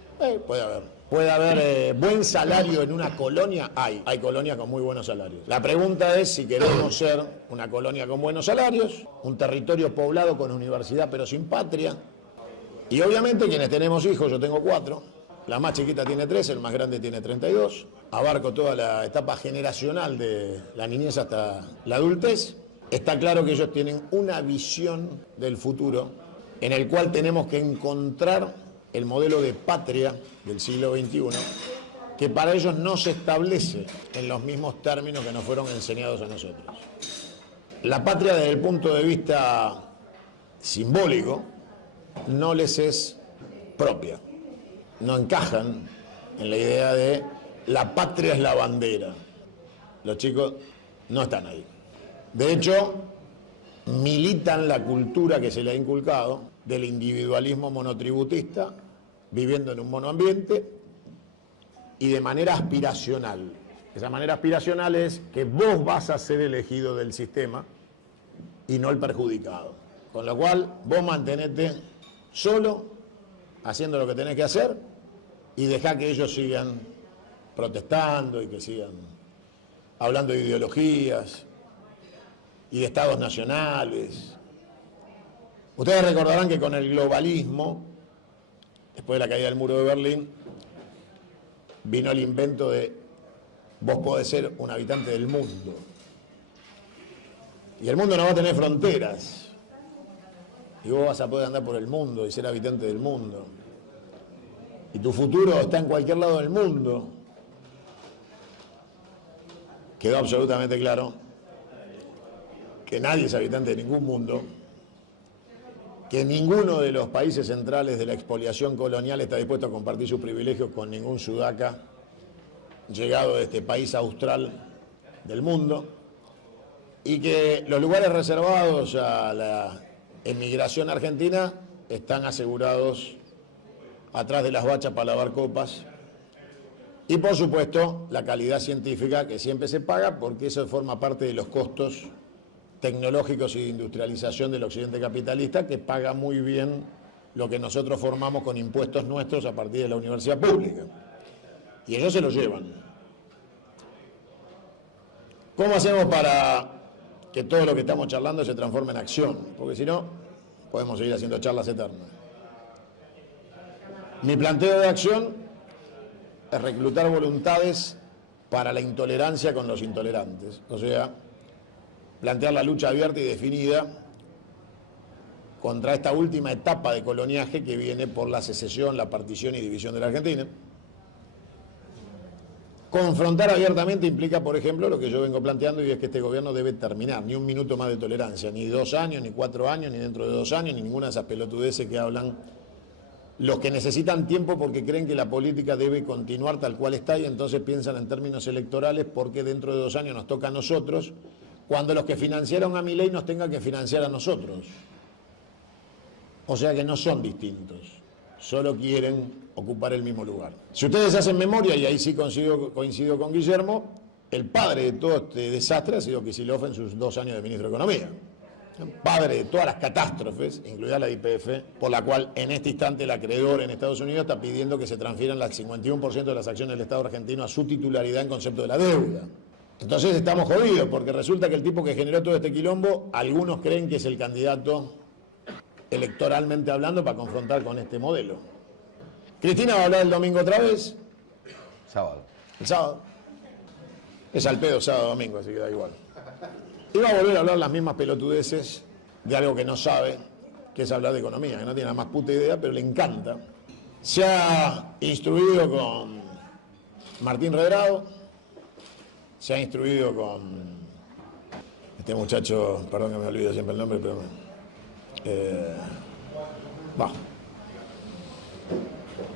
Puede haber. ¿Puede haber buen salario en una colonia? Hay colonias con muy buenos salarios. La pregunta es si queremos ser una colonia con buenos salarios, un territorio poblado con universidad pero sin patria. Y obviamente quienes tenemos hijos, yo tengo 4, la más chiquita tiene 3, el más grande tiene 32, abarco toda la etapa generacional de la niñez hasta la adultez. Está claro que ellos tienen una visión del futuro en el cual tenemos que encontrar el modelo de patria del siglo XXI, que para ellos no se establece en los mismos términos que nos fueron enseñados a nosotros. La patria desde el punto de vista simbólico no les es propia, no encajan en la idea de la patria es la bandera. Los chicos no están ahí. De hecho, militan la cultura que se le ha inculcado del individualismo monotributista, viviendo en un monoambiente y de manera aspiracional. Esa manera aspiracional es que vos vas a ser elegido del sistema y no el perjudicado. Con lo cual, vos mantenete solo, haciendo lo que tenés que hacer y dejá que ellos sigan protestando y que sigan hablando de ideologías y de estados nacionales. Ustedes recordarán que con el globalismo, después de la caída del muro de Berlín, vino el invento de vos podés ser un habitante del mundo. Y el mundo no va a tener fronteras. Y vos vas a poder andar por el mundo y ser habitante del mundo. Y tu futuro está en cualquier lado del mundo. Quedó absolutamente claro que nadie es habitante de ningún mundo, que ninguno de los países centrales de la expoliación colonial está dispuesto a compartir sus privilegios con ningún sudaca llegado de este país austral del mundo, y que los lugares reservados a la emigración argentina están asegurados atrás de las bachas para lavar copas, y por supuesto la calidad científica que siempre se paga, porque eso forma parte de los costos tecnológicos y de industrialización del occidente capitalista, que paga muy bien lo que nosotros formamos con impuestos nuestros a partir de la universidad pública. Y ellos se lo llevan. ¿Cómo hacemos para que todo lo que estamos charlando se transforme en acción? Porque si no, podemos seguir haciendo charlas eternas. Mi planteo de acción es reclutar voluntades para la intolerancia con los intolerantes. O sea, plantear la lucha abierta y definida contra esta última etapa de coloniaje que viene por la secesión, la partición y división de la Argentina. Confrontar abiertamente implica, por ejemplo, lo que yo vengo planteando, y es que este gobierno debe terminar. Ni un minuto más de tolerancia, ni 2 años, ni 4 años, ni dentro de 2 años, ni ninguna de esas pelotudeces que hablan los que necesitan tiempo porque creen que la política debe continuar tal cual está, y entonces piensan en términos electorales porque dentro de 2 años nos toca a nosotros, cuando los que financiaron a Milei nos tengan que financiar a nosotros. O sea que no son distintos, solo quieren ocupar el mismo lugar. Si ustedes hacen memoria, y ahí sí coincido con Guillermo, el padre de todo este desastre ha sido Kicillof en sus 2 años de ministro de Economía. Padre de todas las catástrofes, incluida la YPF, por la cual en este instante el acreedor en Estados Unidos está pidiendo que se transfieran el 51% de las acciones del Estado argentino a su titularidad en concepto de la deuda. Entonces estamos jodidos, porque resulta que el tipo que generó todo este quilombo, algunos creen que es el candidato electoralmente hablando para confrontar con este modelo. Cristina va a hablar el domingo otra vez. Sábado. El sábado. Es al pedo sábado domingo, así que da igual. Y va a volver a hablar las mismas pelotudeces de algo que no sabe, que es hablar de economía, que no tiene la más puta idea, pero le encanta. Se ha instruido con Martín Redrado, se ha instruido con este muchacho, perdón que me olvido siempre el nombre, pero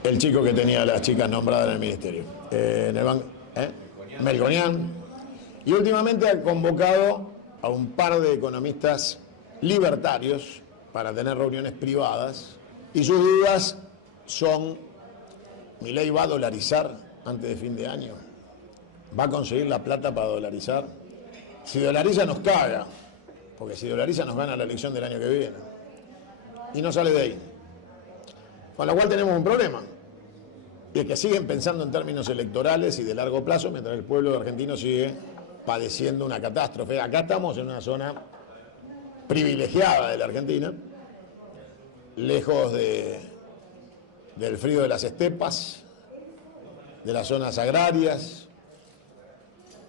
el chico que tenía a las chicas nombradas en el ministerio, Melconian, y últimamente ha convocado a un par de economistas libertarios para tener reuniones privadas, y sus dudas son: ¿Milei va a dolarizar antes de fin de año? ¿Va a conseguir la plata para dolarizar? Si dolariza nos caga, porque si dolariza nos gana la elección del año que viene, y no sale de ahí. Con lo cual tenemos un problema, y es que siguen pensando en términos electorales y de largo plazo, mientras el pueblo argentino sigue padeciendo una catástrofe. Acá estamos en una zona privilegiada de la Argentina, lejos del frío de las estepas, de las zonas agrarias,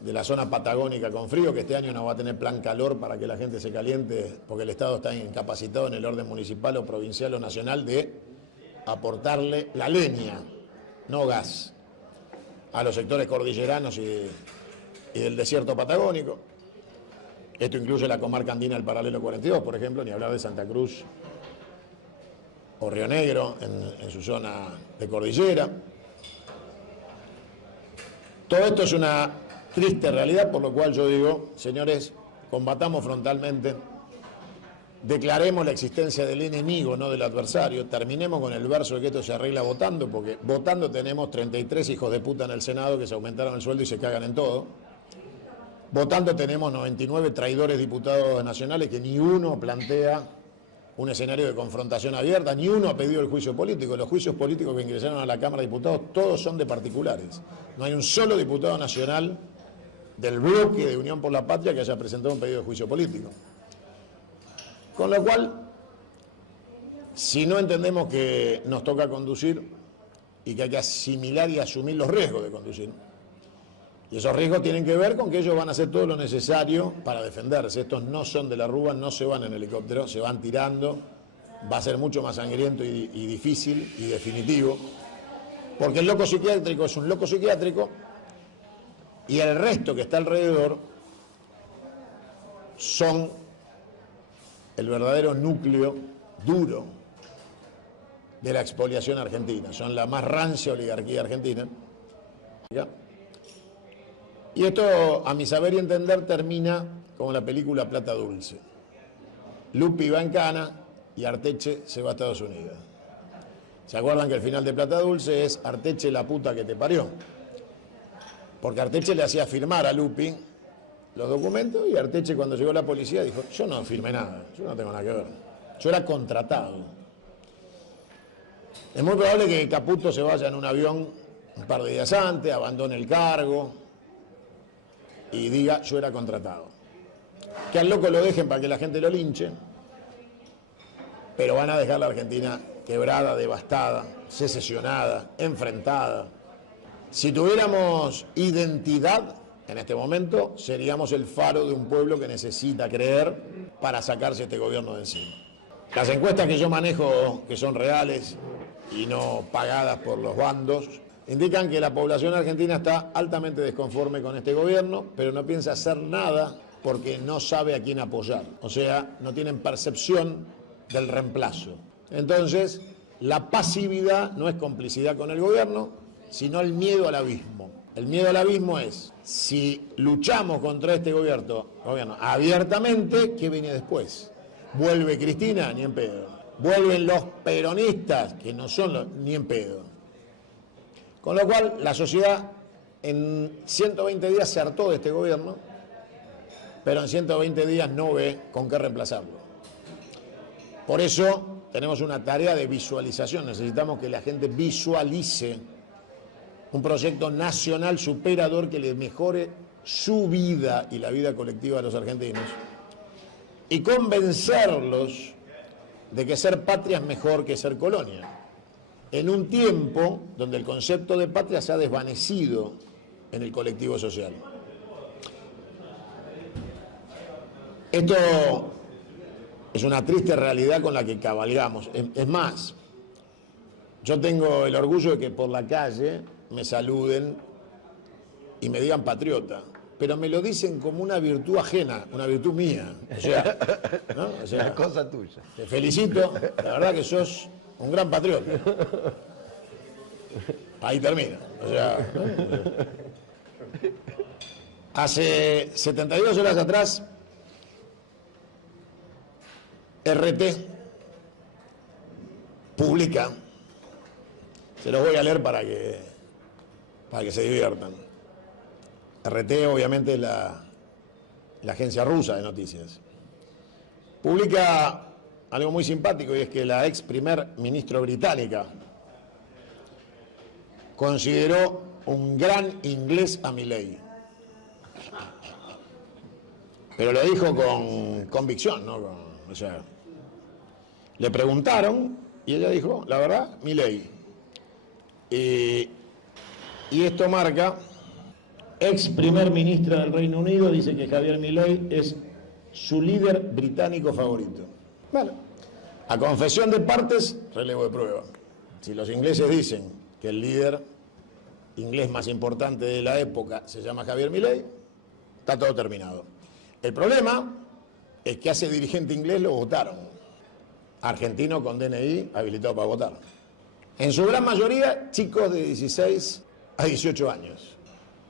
de la zona patagónica con frío, que este año no va a tener plan calor para que la gente se caliente, porque el Estado está incapacitado en el orden municipal o provincial o nacional de aportarle la leña, no gas, a los sectores cordilleranos y del desierto patagónico. Esto incluye la comarca andina del paralelo 42, por ejemplo, ni hablar de Santa Cruz o Río Negro en su zona de cordillera. Todo esto es una triste realidad, por lo cual yo digo: señores, combatamos frontalmente, declaremos la existencia del enemigo, no del adversario, terminemos con el verso de que esto se arregla votando, porque votando tenemos 33 hijos de puta en el Senado que se aumentaron el sueldo y se cagan en todo. Votando tenemos 99 traidores diputados nacionales que ni uno plantea un escenario de confrontación abierta, ni uno ha pedido el juicio político. Los juicios políticos que ingresaron a la Cámara de Diputados todos son de particulares. No hay un solo diputado nacional del bloque de Unión por la Patria que haya presentado un pedido de juicio político. Con lo cual, si no entendemos que nos toca conducir y que hay que asimilar y asumir los riesgos de conducir, Y esos riesgos tienen que ver con que ellos van a hacer todo lo necesario para defenderse. Estos no son de la Rúa, no se van en helicóptero, se van tirando. Va a ser mucho más sangriento y difícil y definitivo. Porque el loco psiquiátrico es un loco psiquiátrico y el resto que está alrededor son el verdadero núcleo duro de la expoliación argentina. Son la más rancia oligarquía argentina. ¿Ya? Y esto, a mi saber y entender, termina como la película Plata Dulce. Lupi va en cana y Arteche se va a Estados Unidos. ¿Se acuerdan que el final de Plata Dulce es Arteche la puta que te parió? Porque Arteche le hacía firmar a Lupi los documentos y Arteche, cuando llegó la policía, dijo: yo no firmé nada, yo no tengo nada que ver, yo era contratado. Es muy probable que Caputo se vaya en un avión un par de días antes, abandone el cargo y diga: yo era contratado. Que al loco lo dejen para que la gente lo linche, pero van a dejar la Argentina quebrada, devastada, secesionada, enfrentada. Si tuviéramos identidad en este momento, seríamos el faro de un pueblo que necesita creer para sacarse este gobierno de encima. Las encuestas que yo manejo, que son reales y no pagadas por los bandos, indican que la población argentina está altamente desconforme con este gobierno, pero no piensa hacer nada porque no sabe a quién apoyar. O sea, no tienen percepción del reemplazo. Entonces, la pasividad no es complicidad con el gobierno, sino el miedo al abismo. El miedo al abismo es, si luchamos contra este gobierno abiertamente, ¿qué viene después? ¿Vuelve Cristina? Ni en pedo. ¿Vuelven los peronistas? Que no son ni en pedo. Con lo cual, la sociedad en 120 días se hartó de este gobierno, pero en 120 días no ve con qué reemplazarlo. Por eso tenemos una tarea de visualización. Necesitamos que la gente visualice un proyecto nacional superador que le mejore su vida y la vida colectiva de los argentinos y convencerlos de que ser patria es mejor que ser colonia, en un tiempo donde el concepto de patria se ha desvanecido en el colectivo social. Esto es una triste realidad con la que cabalgamos. Es más, yo tengo el orgullo de que por la calle me saluden y me digan patriota, pero me lo dicen como una virtud ajena, una virtud mía. O sea, ¿no? O sea, una cosa tuya. Te felicito, la verdad que sos un gran patriota. Ahí termina. O sea, hace 72 horas atrás, RT publica, se los voy a leer para que se diviertan. RT obviamente es la agencia rusa de noticias. Publica algo muy simpático, y es que la ex primer ministro británica consideró un gran inglés a Milei. Pero lo dijo con convicción, ¿no? O sea, le preguntaron y ella dijo, la verdad, Milei. Y esto marca, ex primer ministra del Reino Unido dice que Javier Milei es su líder británico favorito. Bueno, a confesión de partes, relevo de prueba. Si los ingleses dicen que el líder inglés más importante de la época se llama Javier Milei, está todo terminado. El problema es que a ese dirigente inglés lo votaron. Argentino con DNI habilitado para votar. En su gran mayoría, chicos de 16 a 18 años.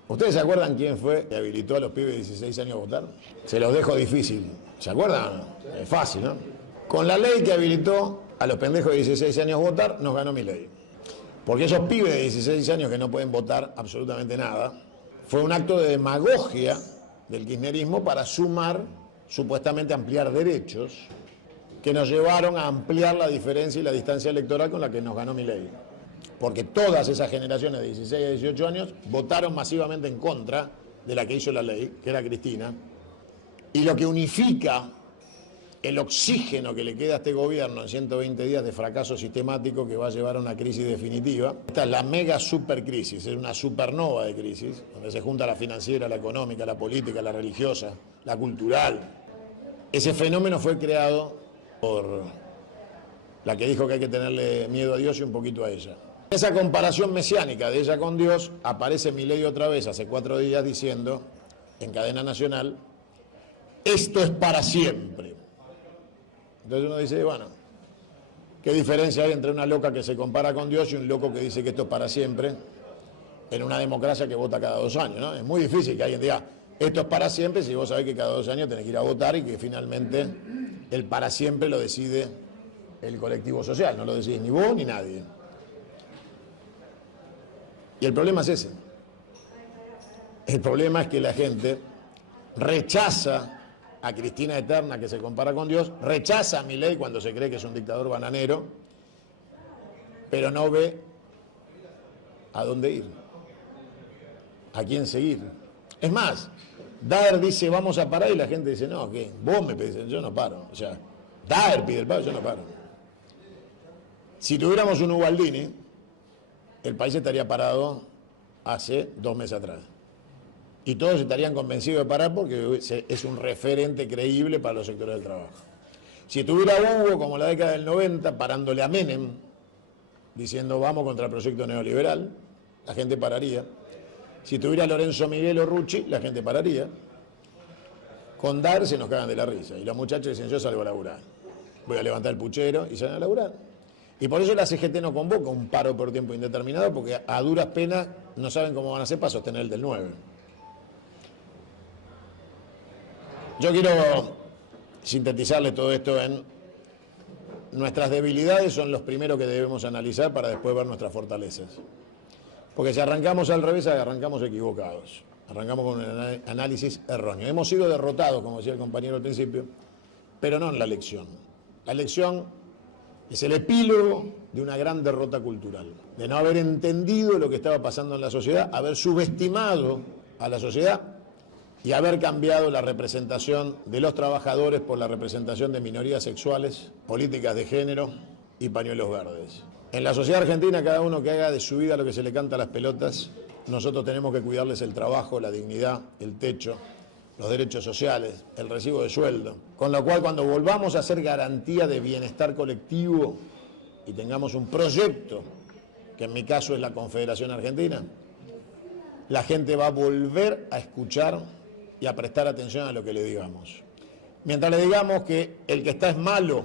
¿Ustedes se acuerdan quién fue que habilitó a los pibes de 16 años a votar? Se los dejo difícil. ¿Se acuerdan? Es fácil, ¿no? Con la ley que habilitó a los pendejos de 16 años a votar, nos ganó Milei. Porque esos pibes de 16 años que no pueden votar absolutamente nada, fue un acto de demagogia del kirchnerismo para sumar, supuestamente ampliar derechos, que nos llevaron a ampliar la diferencia y la distancia electoral con la que nos ganó Milei. Porque todas esas generaciones de 16 a 18 años votaron masivamente en contra de la que hizo la ley, que era Cristina, y lo que unifica el oxígeno que le queda a este gobierno en 120 días de fracaso sistemático que va a llevar a una crisis definitiva. Esta es la mega supercrisis, es una supernova de crisis, donde se junta la financiera, la económica, la política, la religiosa, la cultural. Ese fenómeno fue creado por la que dijo que hay que tenerle miedo a Dios y un poquito a ella. En esa comparación mesiánica de ella con Dios, aparece Milei otra vez hace 4 días diciendo, en cadena nacional, esto es para siempre. Entonces uno dice, bueno, ¿qué diferencia hay entre una loca que se compara con Dios y un loco que dice que esto es para siempre en una democracia que vota cada 2 años, ¿no? Es muy difícil que alguien diga, esto es para siempre, si vos sabés que cada 2 años tenés que ir a votar y que finalmente el para siempre lo decide el colectivo social, no lo decide ni vos ni nadie. Y el problema es ese. El problema es que la gente rechaza a Cristina Eterna, que se compara con Dios, rechaza a Milei cuando se cree que es un dictador bananero, pero no ve a dónde ir, a quién seguir. Es más, Daer dice vamos a parar y la gente dice no, ¿qué? Vos me pedís, yo no paro. O sea, Daer pide el paro, yo no paro. Si tuviéramos un Ubaldini, el país estaría parado hace 2 meses atrás. Y todos estarían convencidos de parar porque es un referente creíble para los sectores del trabajo. Si tuviera Hugo, como la década del 90, parándole a Menem, diciendo vamos contra el proyecto neoliberal, la gente pararía. Si tuviera Lorenzo Miguel o Rucci, la gente pararía. Con Daer se nos cagan de la risa. Y los muchachos dicen, yo salgo a laburar. Voy a levantar el puchero y salen a laburar. Y por eso la CGT no convoca un paro por tiempo indeterminado, porque a duras penas no saben cómo van a hacer para sostener el del 9. Yo quiero sintetizarle todo esto en nuestras debilidades son los primeros que debemos analizar para después ver nuestras fortalezas. Porque si arrancamos al revés, arrancamos equivocados. Arrancamos con un análisis erróneo. Hemos sido derrotados, como decía el compañero al principio, pero no en la elección. La elección es el epílogo de una gran derrota cultural, de no haber entendido lo que estaba pasando en la sociedad, haber subestimado a la sociedad y haber cambiado la representación de los trabajadores por la representación de minorías sexuales, políticas de género y pañuelos verdes. En la sociedad argentina, cada uno que haga de su vida lo que se le canta a las pelotas, nosotros tenemos que cuidarles el trabajo, la dignidad, el techo, los derechos sociales, el recibo de sueldo. Con lo cual, cuando volvamos a hacer garantía de bienestar colectivo y tengamos un proyecto, que en mi caso es la Confederación Argentina, la gente va a volver a escuchar y a prestar atención a lo que le digamos. Mientras le digamos que el que está es malo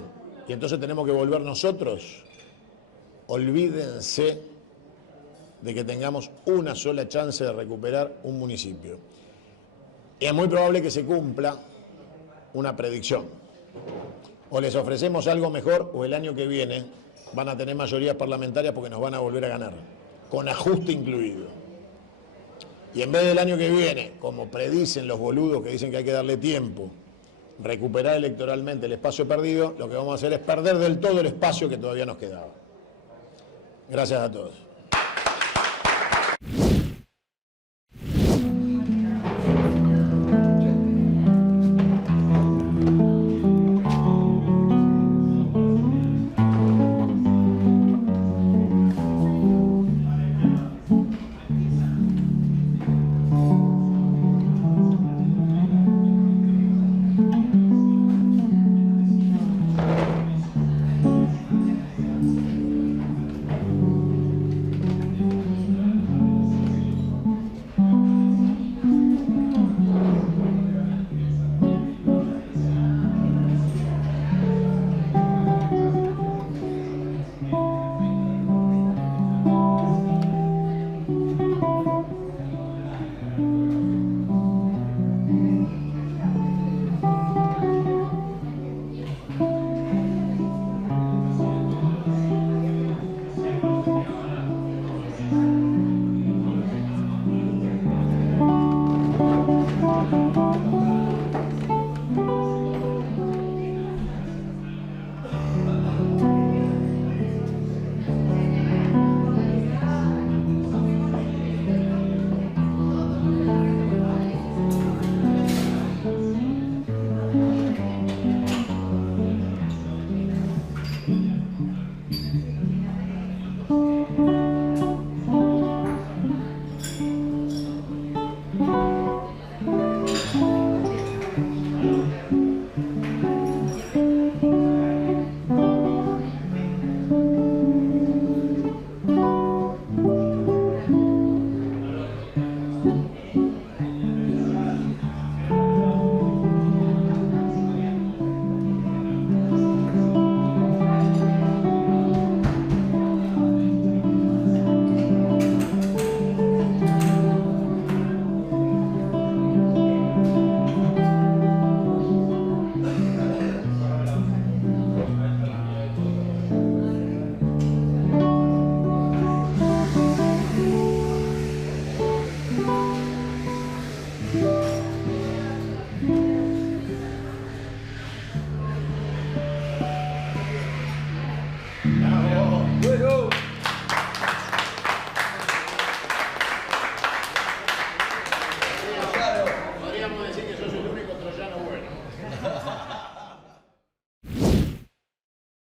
y entonces tenemos que volver nosotros, olvídense de que tengamos una sola chance de recuperar un municipio. Y es muy probable que se cumpla una predicción. O les ofrecemos algo mejor o el año que viene van a tener mayorías parlamentarias porque nos van a volver a ganar, con ajuste incluido. Y en vez del año que viene, como predicen los boludos que dicen que hay que darle tiempo, recuperar electoralmente el espacio perdido, lo que vamos a hacer es perder del todo el espacio que todavía nos quedaba. Gracias a todos.